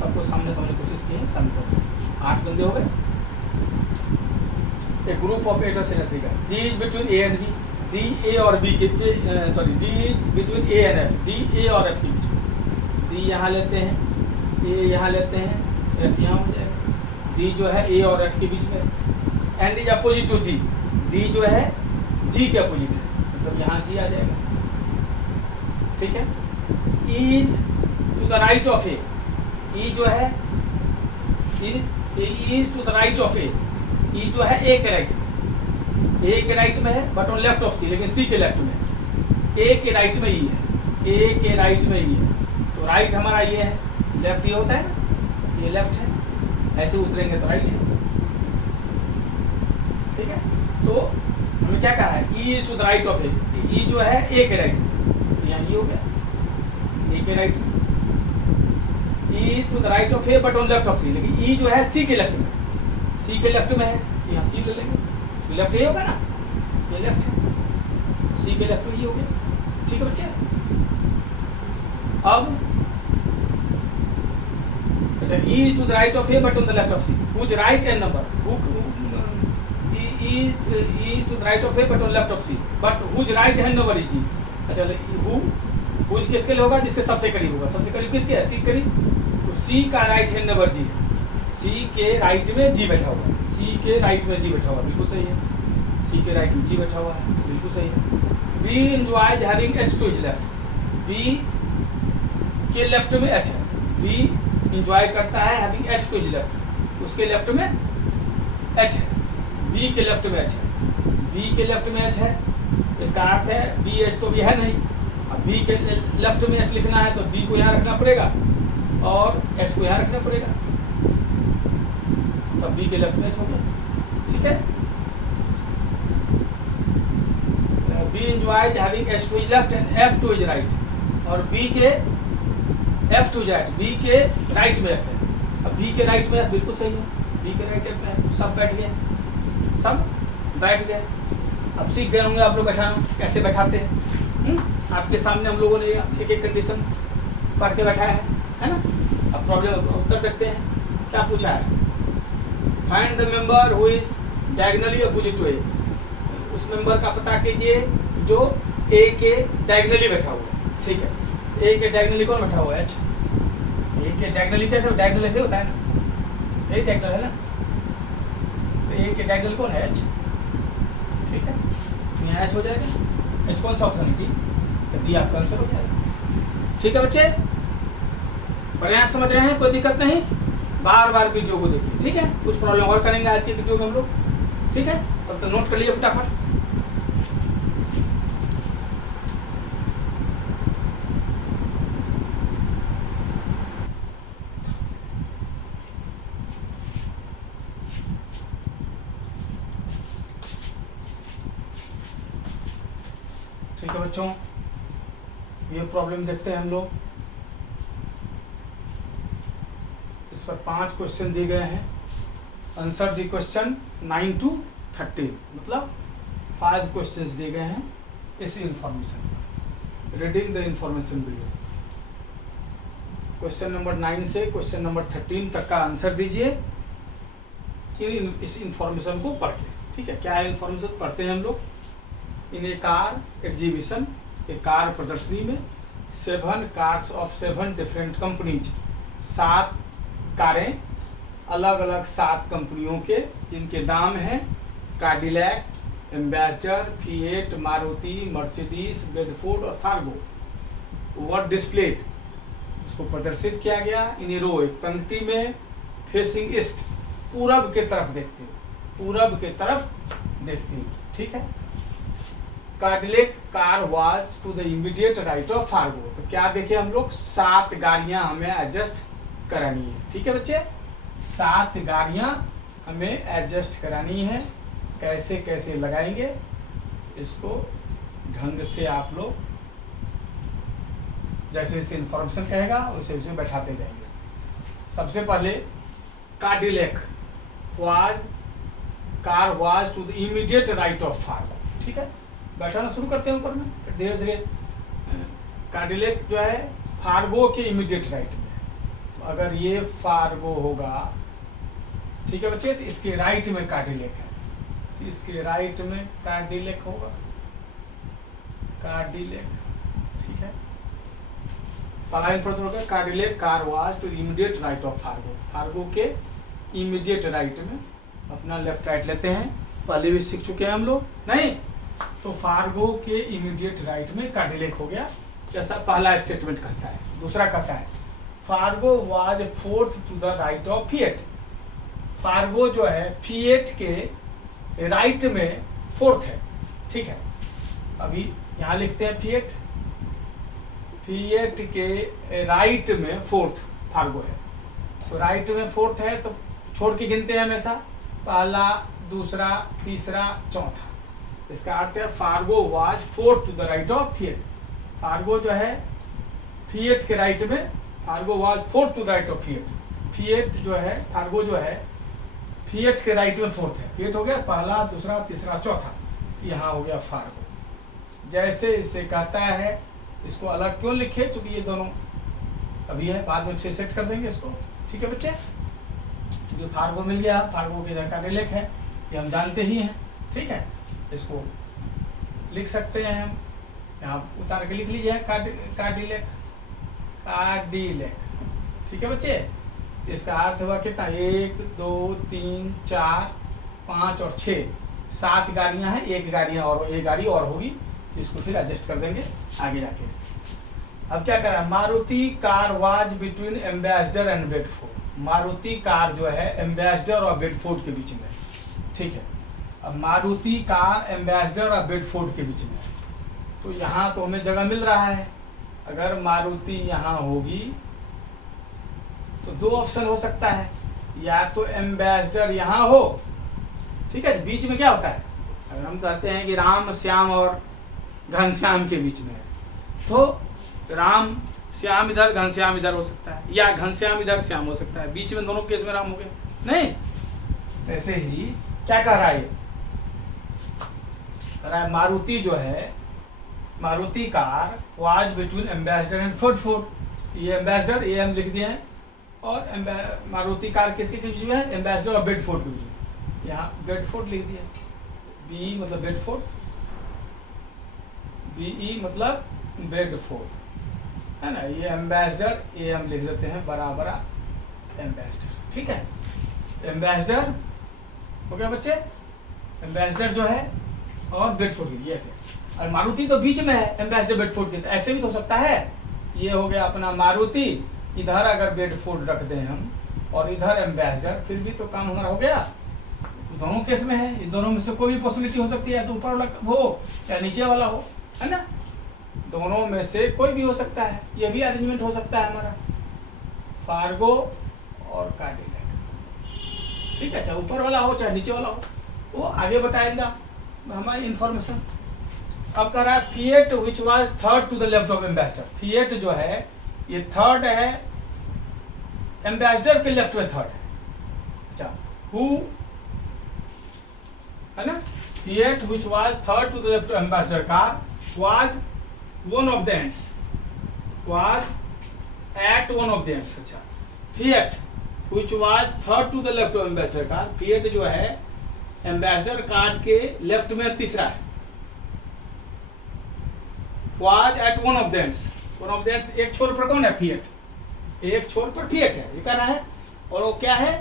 सबको सामने सामने कोशिश की है, सामने 8 बंदे हो गए। A group of 8 सिनेर्जी का D is between A and B, D A और B के D is between A and F, D A और F के बीच में। D यहाँ लेते हैं, A यहाँ लेते हैं, F यहाँ हो जाएगा। D जो है A और F के बीच में and is opposite to G, D जो है G के अपोजिट है, मतलब यहाँ G आ जाएगा, ठीक है। E is to the right of A, E जो है is to the right of A, E जो है A के राइट में, A के राइट में है but on left of C, लेकिन C के लेफ्ट में है। A के राइट में E है, A के राइट में E है, तो राइट हमारा ये है, लेफ्ट ये होता है ना, ये लेफ्ट है, ऐसे उतरेंगे तो राइट है, ठीक है। तो हमने क्या कहा है, E is to the right of A, E जो है A के राइट में, यहाँ ये हो गया A के राइट में, E is to the right of A but on left of C, लेकिन E जो है C के लेफ्ट में, C के लेफ्ट में है तो यहाँ C ले लेंगे, तो लेफ्ट ये होगा ना, ये लेफ्ट है, C के लेफ्ट में ये हो गया, ठीक है बच्चे। अब अच्छा, E is to the right of A but on the left of C, whose right hand number, E is to the right of A but on left of C, but whose right hand number is G। अच्छा, whose किसके लिए होगा, जिसके सबसे करीब होगा, सबसे करीब किसके है, C करीब, तो C का राइट हैंड नंबर G है, C के राइट में G बैठा हुआ है, C के राइट में G बैठा हुआ है, बिल्कुल सही है, C के राइट में G बैठा हुआ है, बिल्कुल सही है। B enjoys having H to his left, B के लेफ्ट में H है, B इंजॉय करता है having H to his left, उसके लेफ्ट में H है, B के लेफ्ट में H है, B के लेफ्ट में H है, इसका अर्थ है B H तो भी है नहीं, अब B के लेफ्ट में H लिखना है तो B को यहाँ रखना पड़ेगा और H को यहाँ रखना पड़ेगा, तब B के लेफ्ट में H हो गया, ठीक है। B enjoys having H to his left and F to his right, और B के F to his right, B के राइट में F है, अब B के राइट में F बिल्कुल सही है, B के राइट में F, सब बैठ गए, सब बैठ गए। अब सीख गए होंगे आप लोग बैठाना कैसे बैठाते हैं, आपके सामने हम लोगों ने एक एक कंडीशन पढ़ के बैठाया है ना। अब प्रॉब्लम उत्तर देखते हैं, क्या पूछा है, find the member who is diagonally opposite to A, उस मेंबर का पता कीजिए जो ए के डायगोनली बैठा हुआ है, ठीक है। ए के डायगोनली कौन बैठा हुआ है, H। ए के डायगोनली कैसे, डायगोनल ऐसे होता है ना, ए डायगोनल है ना, तो ए के डायगोनल कौन है, H, ठीक है। तो यहाँ H हो जाएगा, H कौन सा ऑप्शन है, D, तो D आपका आंसर हो जाएगा, ठीक है बच्चे। बढ़िया समझ रहे हैं, कोई दिक्कत नहीं, बार बार वीडियो को देखिए, ठीक है। कुछ प्रॉब्लम और करेंगे आज के वीडियो में हम लोग, ठीक है, तब तक नोट कर लीजिए फटाफट। ठीक है बच्चों, ये प्रॉब्लम देखते हैं हम लोग। इस पर 5 क्वेश्चन दिए गए हैं, आंसर दी क्वेश्चन 9 to 13, मतलब 5 क्वेश्चंस दिए गए हैं इस information, reading the information below. Question number 9 से क्वेश्चन नंबर 13 तक का आंसर दीजिए इस इंफॉर्मेशन को पढ़ के, ठीक है। क्या है इंफॉर्मेशन, पढ़ते हैं हम लोग। इन ए कार एग्जीबिशन, एक कार प्रदर्शनी में 7 कार्स ऑफ 7 डिफरेंट कंपनीज, 7 कारें अलग अलग 7 कंपनियों के, जिनके नाम हैं Cadillac, ambassador, fiat, Maruti, Mercedes, Bedford और फार्गो। वर डिस्प्लेड, उसको प्रदर्शित किया गया इन ए रो, एक पंक्ति में, फेसिंग ईस्ट, पूरब के तरफ देखते हुए, पूरब के तरफ देखते हुए, ठीक है। Cadillac car was to the immediate right of Fargo, तो क्या देखे हम लोग, 7 गाड़ियां हमें एडजस्ट करानी है, ठीक है बच्चे। 7 गाड़ियां हमें एडजस्ट करानी है। कैसे कैसे लगाएंगे इसको ढंग से आप लोग जैसे जैसे इंफॉर्मेशन कहेगा वैसे वैसे बैठाते जाएंगे। सबसे पहले Cadillac car was to the immediate right of Fargo. ठीक है, बैठाना शुरू करते हैं ऊपर में, धीरे धीरे। कार्डिलेक जो है फार्गो के इमीडिएट राइट में, तो अगर ये फार्गो होगा, ठीक है बच्चे, तो इसके राइट में कार्डिलेक है, तो इसके राइट में कार्डिलेक होगा, कार्डिलेक। ठीक है, पहला इंफॉर्मेशन होगा Cadillac car was to immediate right of Fargo. Fargo के इमीडिएट राइट में, अपना लेफ्ट राइट लेते हैं, पहले भी सीख चुके हैं हम लोग, नहीं तो फार्गो के इमीडिएट राइट में कार्डिलेक हो गया, जैसा पहला स्टेटमेंट कहता है। दूसरा कहता है Fargo was fourth to the right of Fiat. Fargo जो है फिएट के राइट में फोर्थ है। ठीक है, अभी यहाँ लिखते हैं फिएट, फिएट के राइट में फोर्थ फार्गो है, तो राइट में फोर्थ है तो छोड़ के गिनते हैं हमेशा, पहला, दूसरा, तीसरा, चौथा। इसका अर्थ है Fargo was fourth to the right of Fiat. Fargo जो है फिएट के राइट में, Fargo was fourth to right of Fiat. Fiat जो है, फार्गो जो है फिएट के राइट में फोर्थ है। फिएट हो गया पहला, दूसरा, तीसरा, चौथा, यहाँ हो गया फार्गो। जैसे इसे कहता है, इसको अलग क्यों लिखे, क्योंकि ये दोनों अभी है, बाद में फिर सेट कर देंगे इसको। ठीक है बच्चे, क्योंकि फार्गो मिल गया, फार्गो की जगह कार्डिलेक है, ये हम जानते ही हैं। ठीक है, इसको लिख सकते हैं हम, यहाँ उतार के लिख लीजिए कार्डिलेक, कार्डिलेक। ठीक है बच्चे, इसका अर्थ हुआ कितना, 1 2 3 4 5 और 6, 7 गाड़ियाँ हैं, एक गाड़ी और होगी, तो इसको फिर एडजस्ट कर देंगे आगे जाके। अब क्या कर रहा है, Maruti car was between Ambassador and Bedford. Maruti car जो है एम्बेसडर और बेडफोर्ड के बीच में। ठीक है, अब मारुति कार एम्बेसडर और बेडफोर्ड के बीच में, तो यहाँ तो हमें जगह मिल रहा है। अगर मारुति यहाँ होगी तो दो ऑप्शन हो सकता है, या तो एम्बेसडर यहाँ हो, ठीक है, बीच में क्या होता है, अगर हम कहते हैं कि राम श्याम और घनश्याम के बीच में है, तो राम श्याम इधर, घनश्याम इधर हो सकता है, या घनश्याम इधर, श्याम हो सकता है, बीच में दोनों केस में राम हो गया। नहीं, ऐसे ही क्या कह रहा है, कह रहा है मारुति जो है, Maruti car was between Ambassador and Bedford. ये एम्बेसडर, ये हम लिख दिए हैं, और मारुति कार किसके बीच में है, एम्बेसडर और बेडफोर्ड के बीच में। यहाँ बेडफोर्ड लिख दिया, बी मतलब बेडफोर्ड, बीई मतलब बेडफोर्ड, है ना। ये एम्बेसडर, ये हम लिख देते हैं बराबर एम्बेसडर। ठीक है, एम्बेसडर हो गया बच्चे, एम्बेसडर जो है और बेडफोर्ड, ये ऐसे। और मारुति तो बीच में है एम्बेसडर बेडफोर्ड के, तो ऐसे भी तो हो सकता है। ये हो गया अपना मारुति, इधर अगर बेडफोर्ड रख दें हम और इधर एम्बेसडर, फिर भी तो काम हमारा हो गया। दोनों केस में है, इन दोनों में से कोई भी पॉसिबिलिटी हो सकती है, तो ऊपर वाला हो या नीचे वाला हो, है ना, दोनों में से कोई भी हो सकता है। ये भी अरेंजमेंट हो सकता है हमारा, फार्गो और कार्डिलेक। ठीक है, चाहे ऊपर वाला हो चाहे नीचे वाला हो, वो आगे बताएगा हमारी इंफॉर्मेशन। अब कह रहा है Fiat which was third to the left of Ambassador. Fiat जो है ये थर्ड है, एम्बेसडर के लेफ्ट में थर्ड है। अच्छा, हु है ना, Fiat which was third to the left of Ambassador car was one of the ends, was at one of the ends. अच्छा, Fiat which was third to the left of Ambassador car, Fiat जो है एम्बेसडर कार के लेफ्ट में तीसरा है, was at one of the ends. One of the ends, एक छोर पर कौन है, फिएट, एक छोर पर फिएट है, ये कह रहा है। और वो क्या है,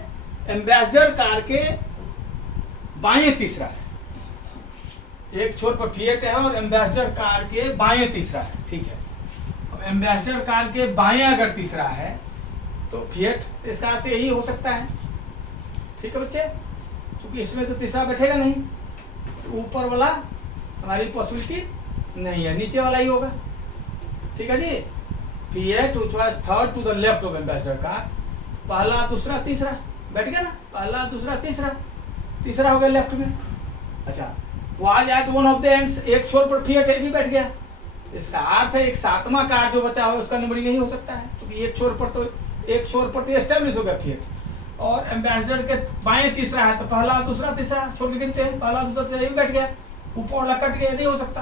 एम्बेसडर कार के बाएं तीसरा है। एक छोर पर फिएट है और एम्बेसडर कार के बाएं तीसरा है। ठीक है, अब एम्बेसडर कार के बाएं अगर तीसरा है तो फिएट, इसका अर्थ यही हो सकता है। ठीक है बच्चे, क्योंकि इसमें तो तीसरा बैठेगा नहीं, तो ऊपर वाला हमारी पॉसिबिलिटी नहीं है, नीचे वाला ही होगा। ठीक है जी, Fiat which was third to the left of Ambassador car, पहला, दूसरा, तीसरा, बैठ गया ना, पहला दूसरा तीसरा, तीसरा हो गया लेफ्ट में। अच्छा, was at one of the ends, एक छोर पर फिएट है, भी बैठ गया। इसका अर्थ है एक सातवां कार जो बचा हुआ है उसका नंबरिंग नहीं हो सकता है, क्योंकि एक छोर पर तो एस्टेब्लिश हो गया फिएट। और एम्बेसडर के बाएं तीसरा है, तो पहला दूसरा तीसरा छोड़ के गिनते हैं, पहला दूसरा तीसरा, ये भी बैठ गया, ऊपर वाला कट गया, नहीं हो सकता।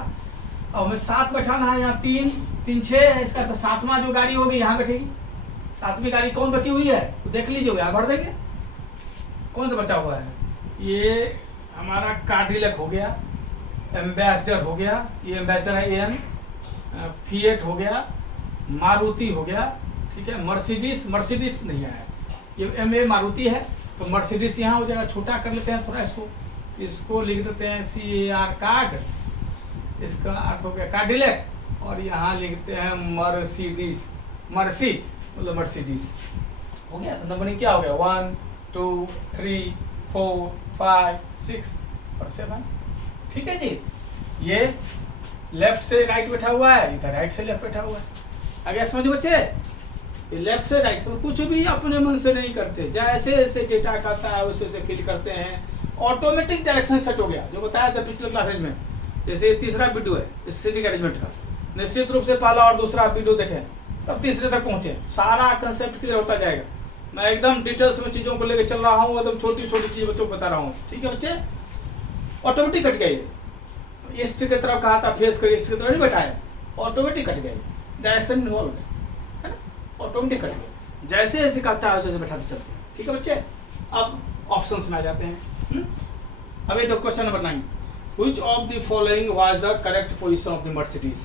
और हमें 7 बैठाना है, यहाँ 3 3 6 है, इसका तो सातवां जो गाड़ी होगी यहाँ बैठेगी। सातवीं गाड़ी कौन बची हुई है तो देख लीजिए, यहाँ भर देंगे। कौन सा बचा हुआ है, ये हमारा कार्डिलक हो गया, एम्बेसडर हो गया, ये एम्बेसडर है एन, फिएट हो गया, मारुति हो गया, ठीक है, मर्सिडीज नहीं है, ये एम मारुति है, तो मर्सिडीज यहाँ हो जाएगा। छोटा कर लेते हैं थोड़ा इसको लिख देते हैं CAR कार्ड, इसका अर्थ हो गया कार्डिलक, और यहाँ लिखते हैं मर्सिडीज, मर्सी मतलब मर्सिडीज हो गया। तो नंबरिंग क्या हो गया, 1 2 3 4 5 6 और 7, ठीक है जी। ये लेफ्ट से राइट बैठा हुआ है, इधर राइट से लेफ्ट बैठा हुआ है। आगे समझ बच्चे, ये लेफ्ट से राइट से कुछ भी अपने मन से नहीं करते, जैसे जैसे डेटा करता है वैसे वैसे फिल करते हैं, ऑटोमेटिक डायरेक्शन सेट हो गया, जो बताया था पिछले क्लासेज में। जैसे तीसरा वीडियो है इस सिटिंग अरेंजमेंट का, निश्चित रूप से पहला और दूसरा वीडियो देखें तब तीसरे तक पहुंचे, सारा कंसेप्ट क्लियर होता जाएगा। मैं एकदम डिटेल्स में चीज़ों को लेकर चल रहा हूँ, एकदम छोटी छोटी चीज़ बच्चों को बता रहा हूँ, ठीक है बच्चे। ऑटोमेटिक कट गई, ईस्ट की तरफ कहा था फेस कर, ईस्ट की तरफ नहीं बैठाया, ऑटोमेटिक कट गई, डायरेक्शन इन्वॉल्व है ना, ऑटोमेटिक कट गई, जैसे जैसे कहता है वैसे वैसे बैठाते चलते हैं, ठीक है बच्चे। अब ऑप्शंस में आ जाते हैं। अब ये तो question number 9, which of the following was the correct position of the Mercedes.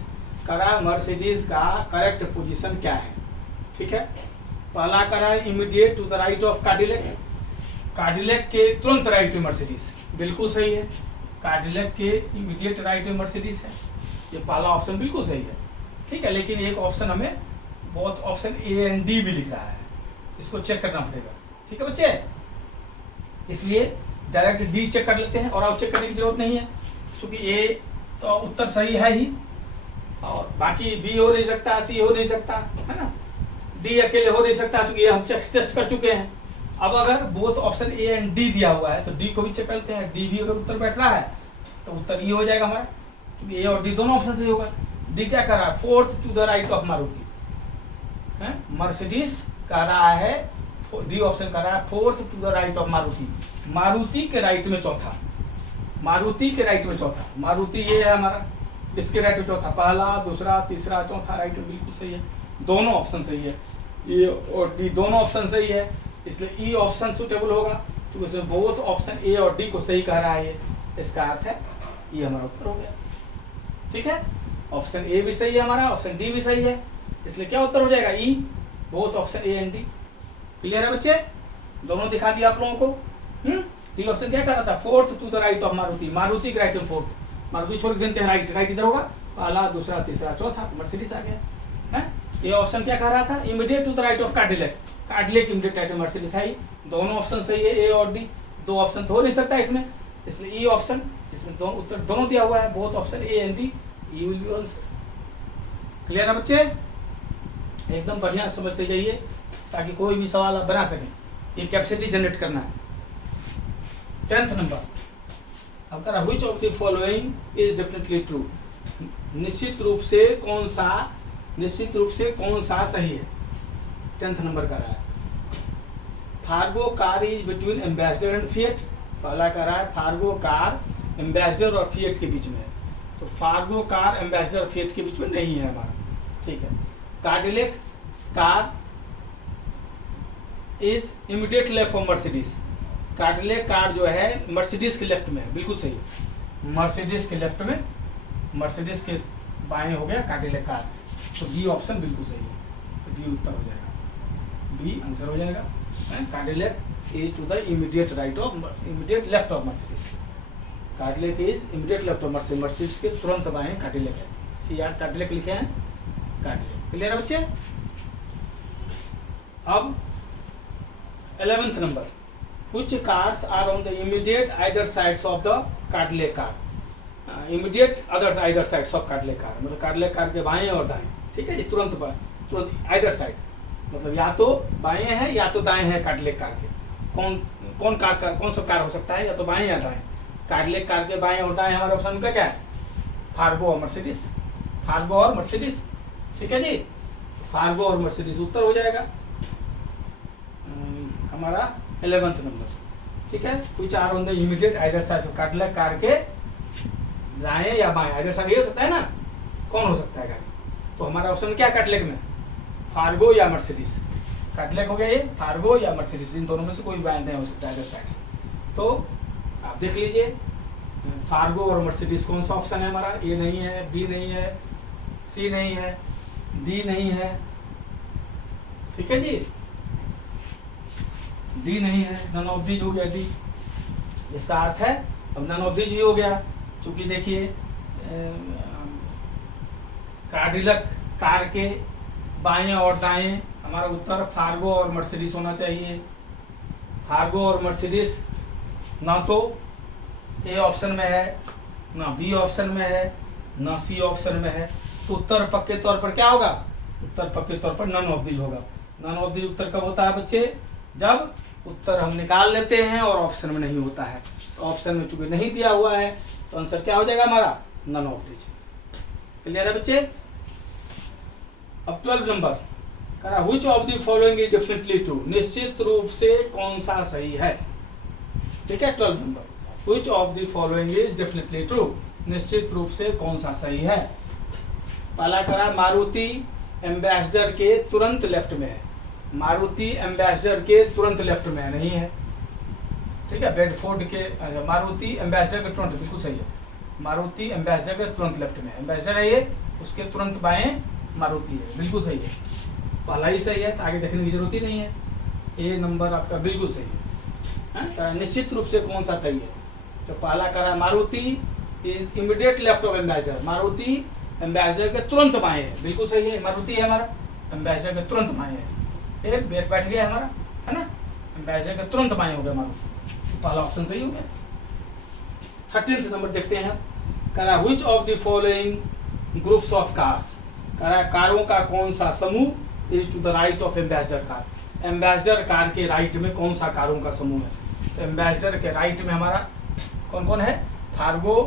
करा मर्सिडीज का करेक्ट पोजीशन क्या है, ठीक है। पहला करा immediate to the right of Cadillac, Cadillac के तुरंत राइट में मर्सिडीज, बिल्कुल सही है। कार्डिलक के इमीडिएट राइट में मर्सिडीज है, ये पहला ऑप्शन बिल्कुल सही है, ठीक है। लेकिन एक ऑप्शन हमें बहुत ऑप्शन A एंड D भी लिख रहा है, इसको चेक करना पड़ेगा, ठीक है बच्चे। इसलिए डायरेक्ट D चेक कर लेते हैं, और अब चेक करने की जरूरत नहीं है, क्योंकि A तो उत्तर सही है ही, और बाकी B हो नहीं सकता, C हो नहीं सकता, है ना, D अकेले हो नहीं सकता, क्योंकि हम चेक टेस्ट कर चुके हैं। अब अगर both option A and D दिया हुआ है तो D को भी चेक करते हैं, D भी अगर उत्तर बैठ रहा है तो उत्तर ये हो जाएगा हमारा, क्योंकि A और D दोनों ऑप्शन सही होगा। D क्या कर रहा है, 4th to the right of Maruti, Mercedes कर रहा है, D ऑप्शन कर रहा है 4th to the right of Maruti, Maruti के राइट में चौथा, मारुति के राइट में चौथा, मारुति ये है हमारा, इसके राइट में चौथा, पहला दूसरा तीसरा चौथा राइट में, बिल्कुल सही है, दोनों ऑप्शन सही है, ए और डी दोनों ऑप्शन सही है, इसलिए ई ऑप्शन सुटेबल होगा, क्योंकि इसमें बोथ ऑप्शन ए और डी को सही कह रहा है ये, इसका अर्थ है ये हमारा उत्तर हो गया, ठीक है। ऑप्शन ए भी सही है हमारा, ऑप्शन डी भी सही है, इसलिए क्या उत्तर हो जाएगा, E, both option A and D. Clear है बच्चे, दोनों दिखा दिया आप लोगों को। डी ऑप्शन क्या कर रहा था, 4th to the right of Maruti, Maruti के राइट में 4th, मारुति छोड़ गिनते हैं राइट, राइट इधर होगा, पहला दूसरा तीसरा चौथा, मर्सिडीज आ गया है। ये ऑप्शन क्या कह रहा था, immediate to the right of Cadillac, Cadillac immediate right of Mercedes है, दोनों ऑप्शन सही है, ए और डी, दो ऑप्शन तो हो नहीं सकता इसमें, इसलिए ई ऑप्शन, इसमें दोनों उत्तर दोनों दिया हुआ है, both option A and D, E will be answer. Clear है बच्चे, एकदम बढ़िया समझते जाइए ताकि कोई भी सवाल आप बना सकें। ये कैपेसिटी जनरेट करना है। 10th नंबर, अब कह रहा which of the following is definitely true, निश्चित रूप से कौन सा सही है। 10th नंबर का रहा है, Fargo car is between Ambassador and Fiat, पहला कह रहा है फार्गो कार एम्बेसडर और फिएट के बीच में है, तो फार्गो कार एम्बेसडर और फिएट के बीच में नहीं है हमारा, ठीक है। Cadillac car is immediate left of Mercedes, Cadillac car जो है मर्सिडीज के लेफ्ट में है, बिल्कुल सही है, मर्सिडीज के लेफ्ट में, मर्सिडीज के बाएं हो गया कार्डिलक कार, तो बी ऑप्शन बिल्कुल सही है, तो बी उत्तर हो जाएगा, बी आंसर हो जाएगा। Cadillac is to the immediate right of, immediate left of Mercedes, Cadillac is immediate left of Mercedes, Mercedes के तुरंत बाएं कार्डिलक है, CR कार्डिलक लिखे हैं, कार्डिलक। क्लियर है बच्चे। अब 11th number, which cars are on the immediate either sides of the Cadillac car, immediate other either sides of Cadillac car, मतलब कार्डिलक कार के बाएं और दाएं, ठीक है जी, तुरंत आइदर साइड, मतलब या तो बाएं है या तो दाएं है कार्डिलक कार के, कौन कौन कार का कौन सा कार हो सकता है, या तो बाएं या दाएं। कार्डिलैक कार के बाएं और दाएं हमारे ऑप्शन में क्या है, फार्गो और मर्सिडीज, फार्गो और मर्सिडीज, ठीक है जी। फार्गो और मर्सिडीज उत्तर हो जाएगा हमारा 11वां नंबर, ठीक है। Which are on the immediate either side of Cadillac car के दाएं या बाएं, आइदर साइड ये हो सकता है ना, कौन हो सकता है गाड़ी, तो हमारा ऑप्शन क्या है कार्डिलैक में, फार्गो या मर्सिडीज। कार्डिलैक हो गया ये, फार्गो या मर्सिडीज, इन दोनों में से कोई बाएं दाएं हो सकता है आइदर साइड्स। तो आप देख लीजिए फार्गो और मर्सिडीज कौन सा ऑप्शन है हमारा, ए नहीं है, बी नहीं है, सी नहीं है, डी नहीं है, ठीक है जी, डी नहीं है, नन ऑफ दीज हो गया डी। इसका अर्थ है अब नन ऑफ दीज ही हो गया, क्योंकि देखिए कार्डिलैक कार के बाएं और दाएं हमारा उत्तर फार्गो और मर्सिडीज होना चाहिए। फार्गो और मर्सिडीज ना तो ए ऑप्शन में है, ना बी ऑप्शन में है, ना सी ऑप्शन में है, तो उत्तर पक्के तौर पर क्या होगा, उत्तर पक्के तौर पर नन ऑफ दीज होगा। नन ऑफ दीज उत्तर कब होता है बच्चे, जब उत्तर हम निकाल लेते हैं और ऑप्शन में नहीं होता है। तो ऑप्शन में चूंकि नहीं दिया हुआ है तो आंसर क्या हो जाएगा हमारा, नन ऑफ दीज। क्लियर है बच्चे। अब 12 नंबर कह रहा which of the following is definitely true, निश्चित रूप से कौन सा सही है, ठीक है। 12 number which of the following is definitely true, निश्चित रूप से कौन सा सही है। पहला करा मारुति एम्बेसडर के तुरंत लेफ्ट में है, मारुति एम्बेसडर के तुरंत लेफ्ट में नहीं है, ठीक है। बेडफोर्ड के मारुति एम्बेसडर के तुरंत, बिल्कुल सही है, मारुति एम्बेसडर के तुरंत लेफ्ट में, एम्बेसडर है ये, उसके तुरंत बाएं मारुति है, बिल्कुल सही है, पहला ही सही है, तो आगे देखने की जरूरत ही नहीं है। ए नंबर आपका बिल्कुल सही है। निश्चित रूप से कौन सा सही है, तो पहला करा Maruti is immediate left of ambassador, Maruti ambassador के तुरंत बाएं है, बिल्कुल सही है, मारुति है हमारा, एम्बेसडर के तुरंत बाएं है, ये बैठ गया हमारा, है ना, एम्बेसडर के तुरंत बाएं हो गया मारुति, पहला ऑप्शन सही हो गया। 13th नंबर देखते हैं, कह रहा which of the following groups of cars, कह रहा कारों का कौन सा समूह is to the right of Ambassador car, Ambassador car के राइट में कौन सा कारों का समूह है, तो एम्बेसडर के राइट में हमारा कौन कौन है, फार्गो,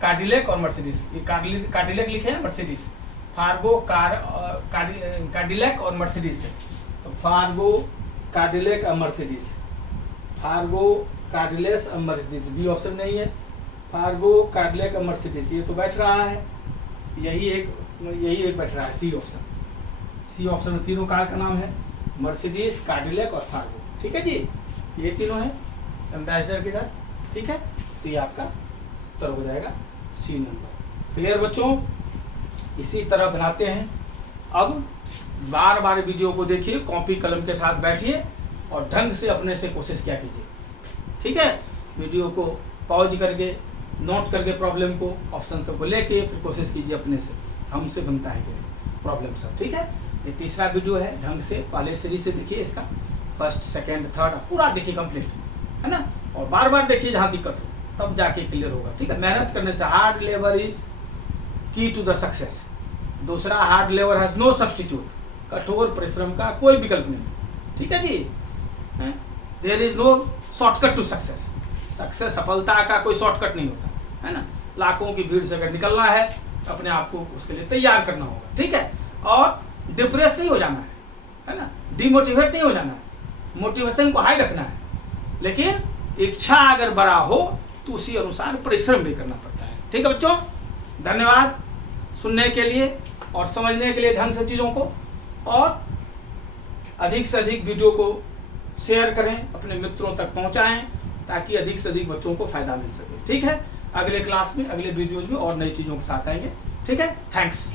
कार्डिलैक और मर्सिडीज। ये कार्डिलैक लिखे हैं, मर्सिडीज, फार्गो, कार्डिलैक और मर्सिडीज है, तो फार्गो, कार्डिलैक और मर्सिडीज, फार्गो, कार्डिलैक और मर्सिडीज, बी ऑप्शन नहीं है, फार्गो, कार्डिलैक और मर्सिडीज, ये तो बैठ रहा है, यही एक बैठ रहा है, सी ऑप्शन, सी ऑप्शन में तीनों कार का नाम है, मर्सिडीज, कार्डिलैक और फार्गो, ठीक है जी, ये तीनों है एम्बेसडर की तरह, ठीक है। तो ये आपका उत्तर हो जाएगा सी नंबर। क्लियर बच्चों, इसी तरह बनाते हैं। अब बार बार वीडियो को देखिए, कॉपी कलम के साथ बैठिए और ढंग से अपने से कोशिश किया कीजिए, ठीक है। वीडियो को पॉज करके नोट करके प्रॉब्लम को, ऑप्शन सबको लेके फिर कोशिश कीजिए अपने से, हमसे बनता है प्रॉब्लम सब, ठीक है। ये तीसरा वीडियो है, ढंग से पहले सीरीज से देखिए, इसका फर्स्ट सेकेंड थर्ड पूरा देखिए कंप्लीट, है ना, और बार बार देखिए जहाँ दिक्कत हो, तब जाके क्लियर होगा, ठीक है। मेहनत करने से, hard labour is key to the success. दूसरा, hard labour has no substitute, कठोर परिश्रम का कोई विकल्प नहीं, ठीक है जी। There is no shortcut to success, success सफलता का कोई शॉर्टकट नहीं होता, है ना। लाखों की भीड़ से अगर निकलना है, अपने आप को उसके लिए तैयार करना होगा, ठीक है। और डिप्रेस नहीं हो जाना है ना, डिमोटिवेट नहीं हो जाना है, मोटिवेशन को हाई रखना है, लेकिन इच्छा अगर बड़ा हो तो उसी अनुसार परिश्रम भी करना पड़ता है, ठीक है बच्चों। धन्यवाद सुनने के लिए और समझने के लिए ढंग से चीज़ों को, और अधिक से अधिक वीडियो को शेयर करें, अपने मित्रों तक पहुंचाएं, ताकि अधिक से अधिक बच्चों को फायदा मिल सके, ठीक है। अगले क्लास में, अगले वीडियोज में और नई चीज़ों के साथ आएंगे, ठीक है। थैंक्स।